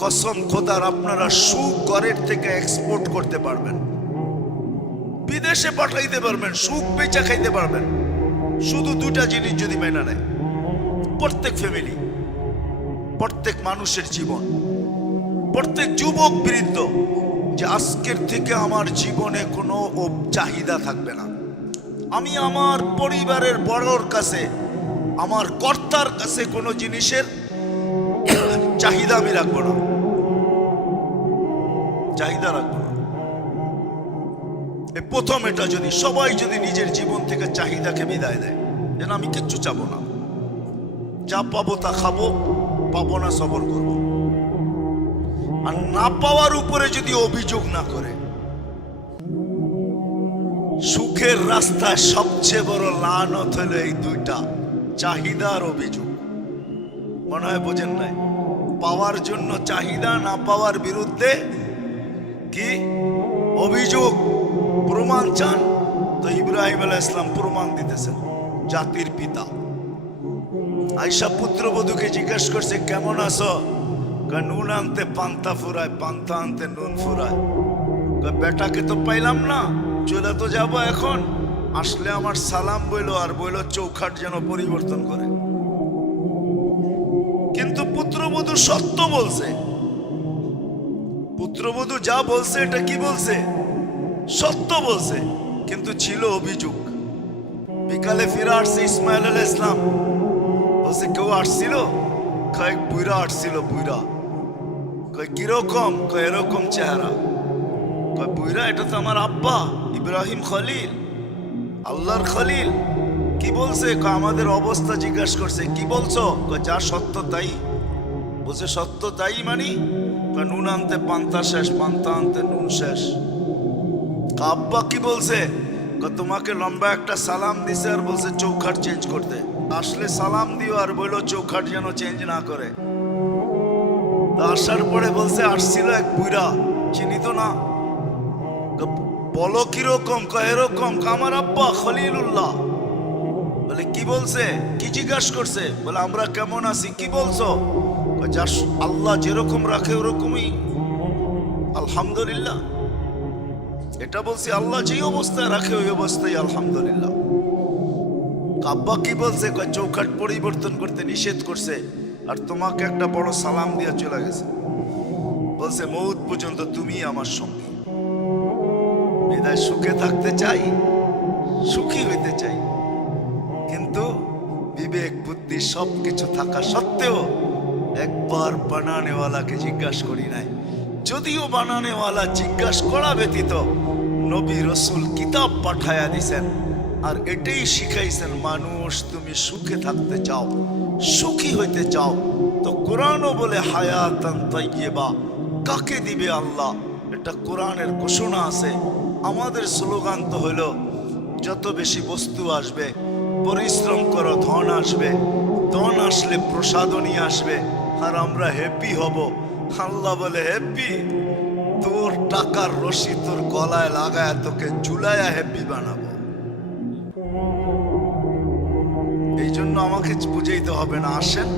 কসম খোদার আপনারা সুখ ঘরের থেকে এক্সপোর্ট করতে পারবেন, বিদেশে পাঠাইতে পারবেন, সুখ বেচা খাইতে পারবেন। শুধু দুইটা জিনিস যদি মেনে নেয় প্রত্যেক ফ্যামিলি, প্রত্যেক মানুষের জীবন, প্রত্যেক যুবক বৃদ্ধ, যে আজকের থেকে আমার জীবনে কোনো চাহিদা থাকবে না। আমি আমার পরিবারের বড়র কাছে, আমার কর্তার কাছে কোনো জিনিসের চাহিদা আমি রাখবো না, চাহিদা রাখবো না। প্রথম এটা যদি সবাই যদি নিজের জীবন থেকে চাহিদাকে বিদায় দেয়, যেন আমি কিচ্ছু চাবো না, যা পাবো তা খাবো, পাবো না সবর করবো, আর না পাওয়ার উপরে যদি অভিযোগ না করে। সুখের রাস্তায় সবচেয়ে বড় লানত হলো এই দুইটা, চাহিদা আর অভিযোগ। মনে হয় বোঝেন নাই? পাওয়ার জন্য চাহিদা, না পাওয়ার বিরুদ্ধে কি অভিযোগ, প্রমাণ চান। তো ইব্রাহিম আলাইহিস সালাম প্রমাণ দিতেছেন, জাতির পিতা। আয়েশা পুত্রবধূকে জিজ্ঞাসা করছে, কেমন আছো? নুন আনতে পান্তা ফুরায়, পান্তা আনতে নুন ফুরায়। বেটাকে তো পাইলাম না, চলে তো যাব এখন, আসলে আমার সালাম বইলো আর বইলো চৌখাট যেন পরিবর্তন করে। কিন্তু পুত্রবধূ সত্য বলছে, পুত্রবধূ যা বলছে এটা কি বলছে? সত্য বলছে, কিন্তু ছিল অভিযোগ। বিকালে ফিরে আসছে ইসমাইল আলাইহিস সালাম, বলছে কেউ আসছিল? কয়েক বুইরা আসছিল, বুইরা। কয় কিরকম? কয় এরকম চেহারা। কয় বুইরা? এটা তো আমার আব্বা ইব্রাহিম খলিল, আল্লাহর খলিল। কি বলছে? আমাদের অবস্থা জিজ্ঞাসা করছে, কি বলছো? যা সত্য তাই। বলছে সত্য তাই মানি? নুন আনতে পান্তা শেষ, পান্তা আনতে নুন শেষ। আব্বা কি বলছে? তোমাকে লম্বা একটা সালাম দিছে আর বলছে চৌখাট চেঞ্জ করতে। আসলে সালাম দিও আর বললো চৌখাট যেন চেঞ্জ না করে। আসার পরে বলছে আসছিল এক বুইরা, চিনি তো না। বলো কিরকম? এরকম। আমার আব্বা খলিলুল্লাহ। বলে কি বলছে? কি জিজ্ঞাসা করছে? বলে আমরা কেমন আছি। কি বলছো? যা আল্লাহ যেরকম রাখে ওরকমই আলহামদুলিল্লাহ। এটা বলছি, আল্লাহ যে অবস্থায় রাখে ওই অবস্থায় আলহামদুলিল্লাহ। আব্বা কি বলছে? চৌখাট পরিবর্তন করতে নিষেধ করছে আর তোমাকে একটা বড় সালাম দিয়া চলে গেছে। বলছে মৌত পর্যন্ত তুমি আমার সঙ্গী। বিদায় সুখে থাকতে চাই, সুখী হইতে চাই, কিন্তু বিবেক বুদ্ধি সবকিছু থাকা সত্ত্বেও একবার বানানেওয়ালাকে জিজ্ঞাসা করি নাই। যদিও বানানেওয়ালা জিজ্ঞাসা করা ব্যতীত নবী রসুল কিতাব পাঠায়া দিছেন, আর এটাই শিখাইছেন, মানুষ তুমি সুখে থাকতে চাও, সুখী হইতে চাও, তো কোরআনও বলে হায়াতান তাইয়্যিবা। কাকে দিবে আল্লাহ, এটা কোরআনের ঘোষণা আছে। আমাদের স্লোগান তো হলো যত বেশি বস্তু আসবে, পরিশ্রম করো, ধন আসবে, ধন আসলে প্রসাদনী আসবে, আর আমরা হ্যাপি হব। আল্লাহ বলে হ্যাপি? তোর টাকার রশি তোর গলায় লাগায় তোকে ঝুলায়া হ্যাপি বানাবো। এই জন্য আমাকে বুঝাইতে হবে না, আসেন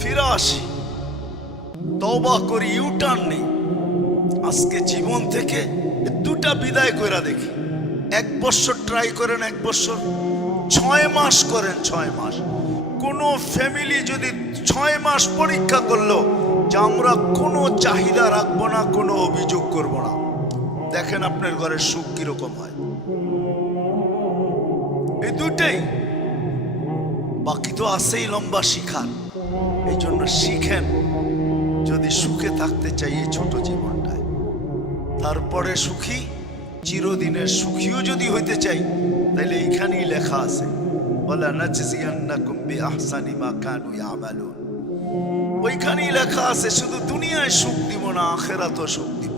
ফিরে আসি, তওবা করি, ইউটার্ন নেই। আজকে জীবন থেকে দুটা বিদায় করে দেখি। 1 বছর ট্রাই করেন, 1 বছর, 6 মাস করেন, 6 মাস। কোনো ফ্যামিলি যদি 6 মাস পরীক্ষা করলো যে আমরা কোনো চাহিদা রাখবো না, কোনো অভিযোগ করব না, দেখেন আপনার ঘরের সুখ কিরকম হয়। এই দুটাই, বাকি তো আছেই লম্বা শিখার। এই জন্য শিখেন যদি সুখে থাকতে চাই এই ছোট জীবনটায়। তারপরে সুখী, চিরদিনের সুখীও যদি হইতে চাই, তাহলে এইখানেই লেখা আছে, ওয়ালা নাজজিয়ান্নাকুম বিআহসানি মা কানু ইয়ামালুন। ওইখানেই লেখা আছে, শুধু দুনিয়ায় সুখ দিব না, আখিরাতেও সুখ দিব।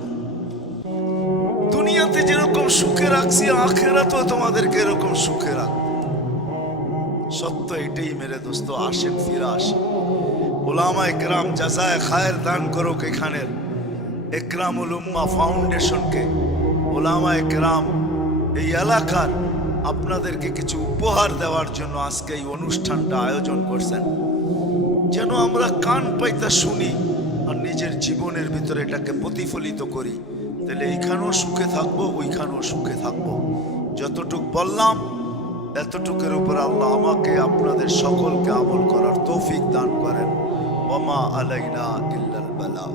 দুনিয়াতে যেরকম সুখে রাখছি, আখিরাতেও তোমাদেরকে এরকম সুখে রাখবো। সত্য এটাই মেরে দোস্ত, আসেন ফিরে আসেন। ওলামায়ে কেরাম জাযায়ে খায়ের দান করুক এখানের ইকরামুল উম্মাহ ফাউন্ডেশনকে। ওলামায়ে কেরাম এই এলাকার আপনাদেরকে কিছু উপহার দেওয়ার জন্য আজকে এই অনুষ্ঠানটা আয়োজন করছেন, যেন আমরা কান পাইতা শুনি আর নিজের জীবনের ভিতরে এটাকে প্রতিফলিত করি। তাহলে এইখানেও সুখে থাকবো, ওইখানেও সুখে থাকবো। যতটুক বললাম এতটুকের উপর আল্লাহ আমাকে আপনাদের সকলকে আমল করার তৌফিক দান করেন। ওমা আলাইনা ইল্লাল বালা।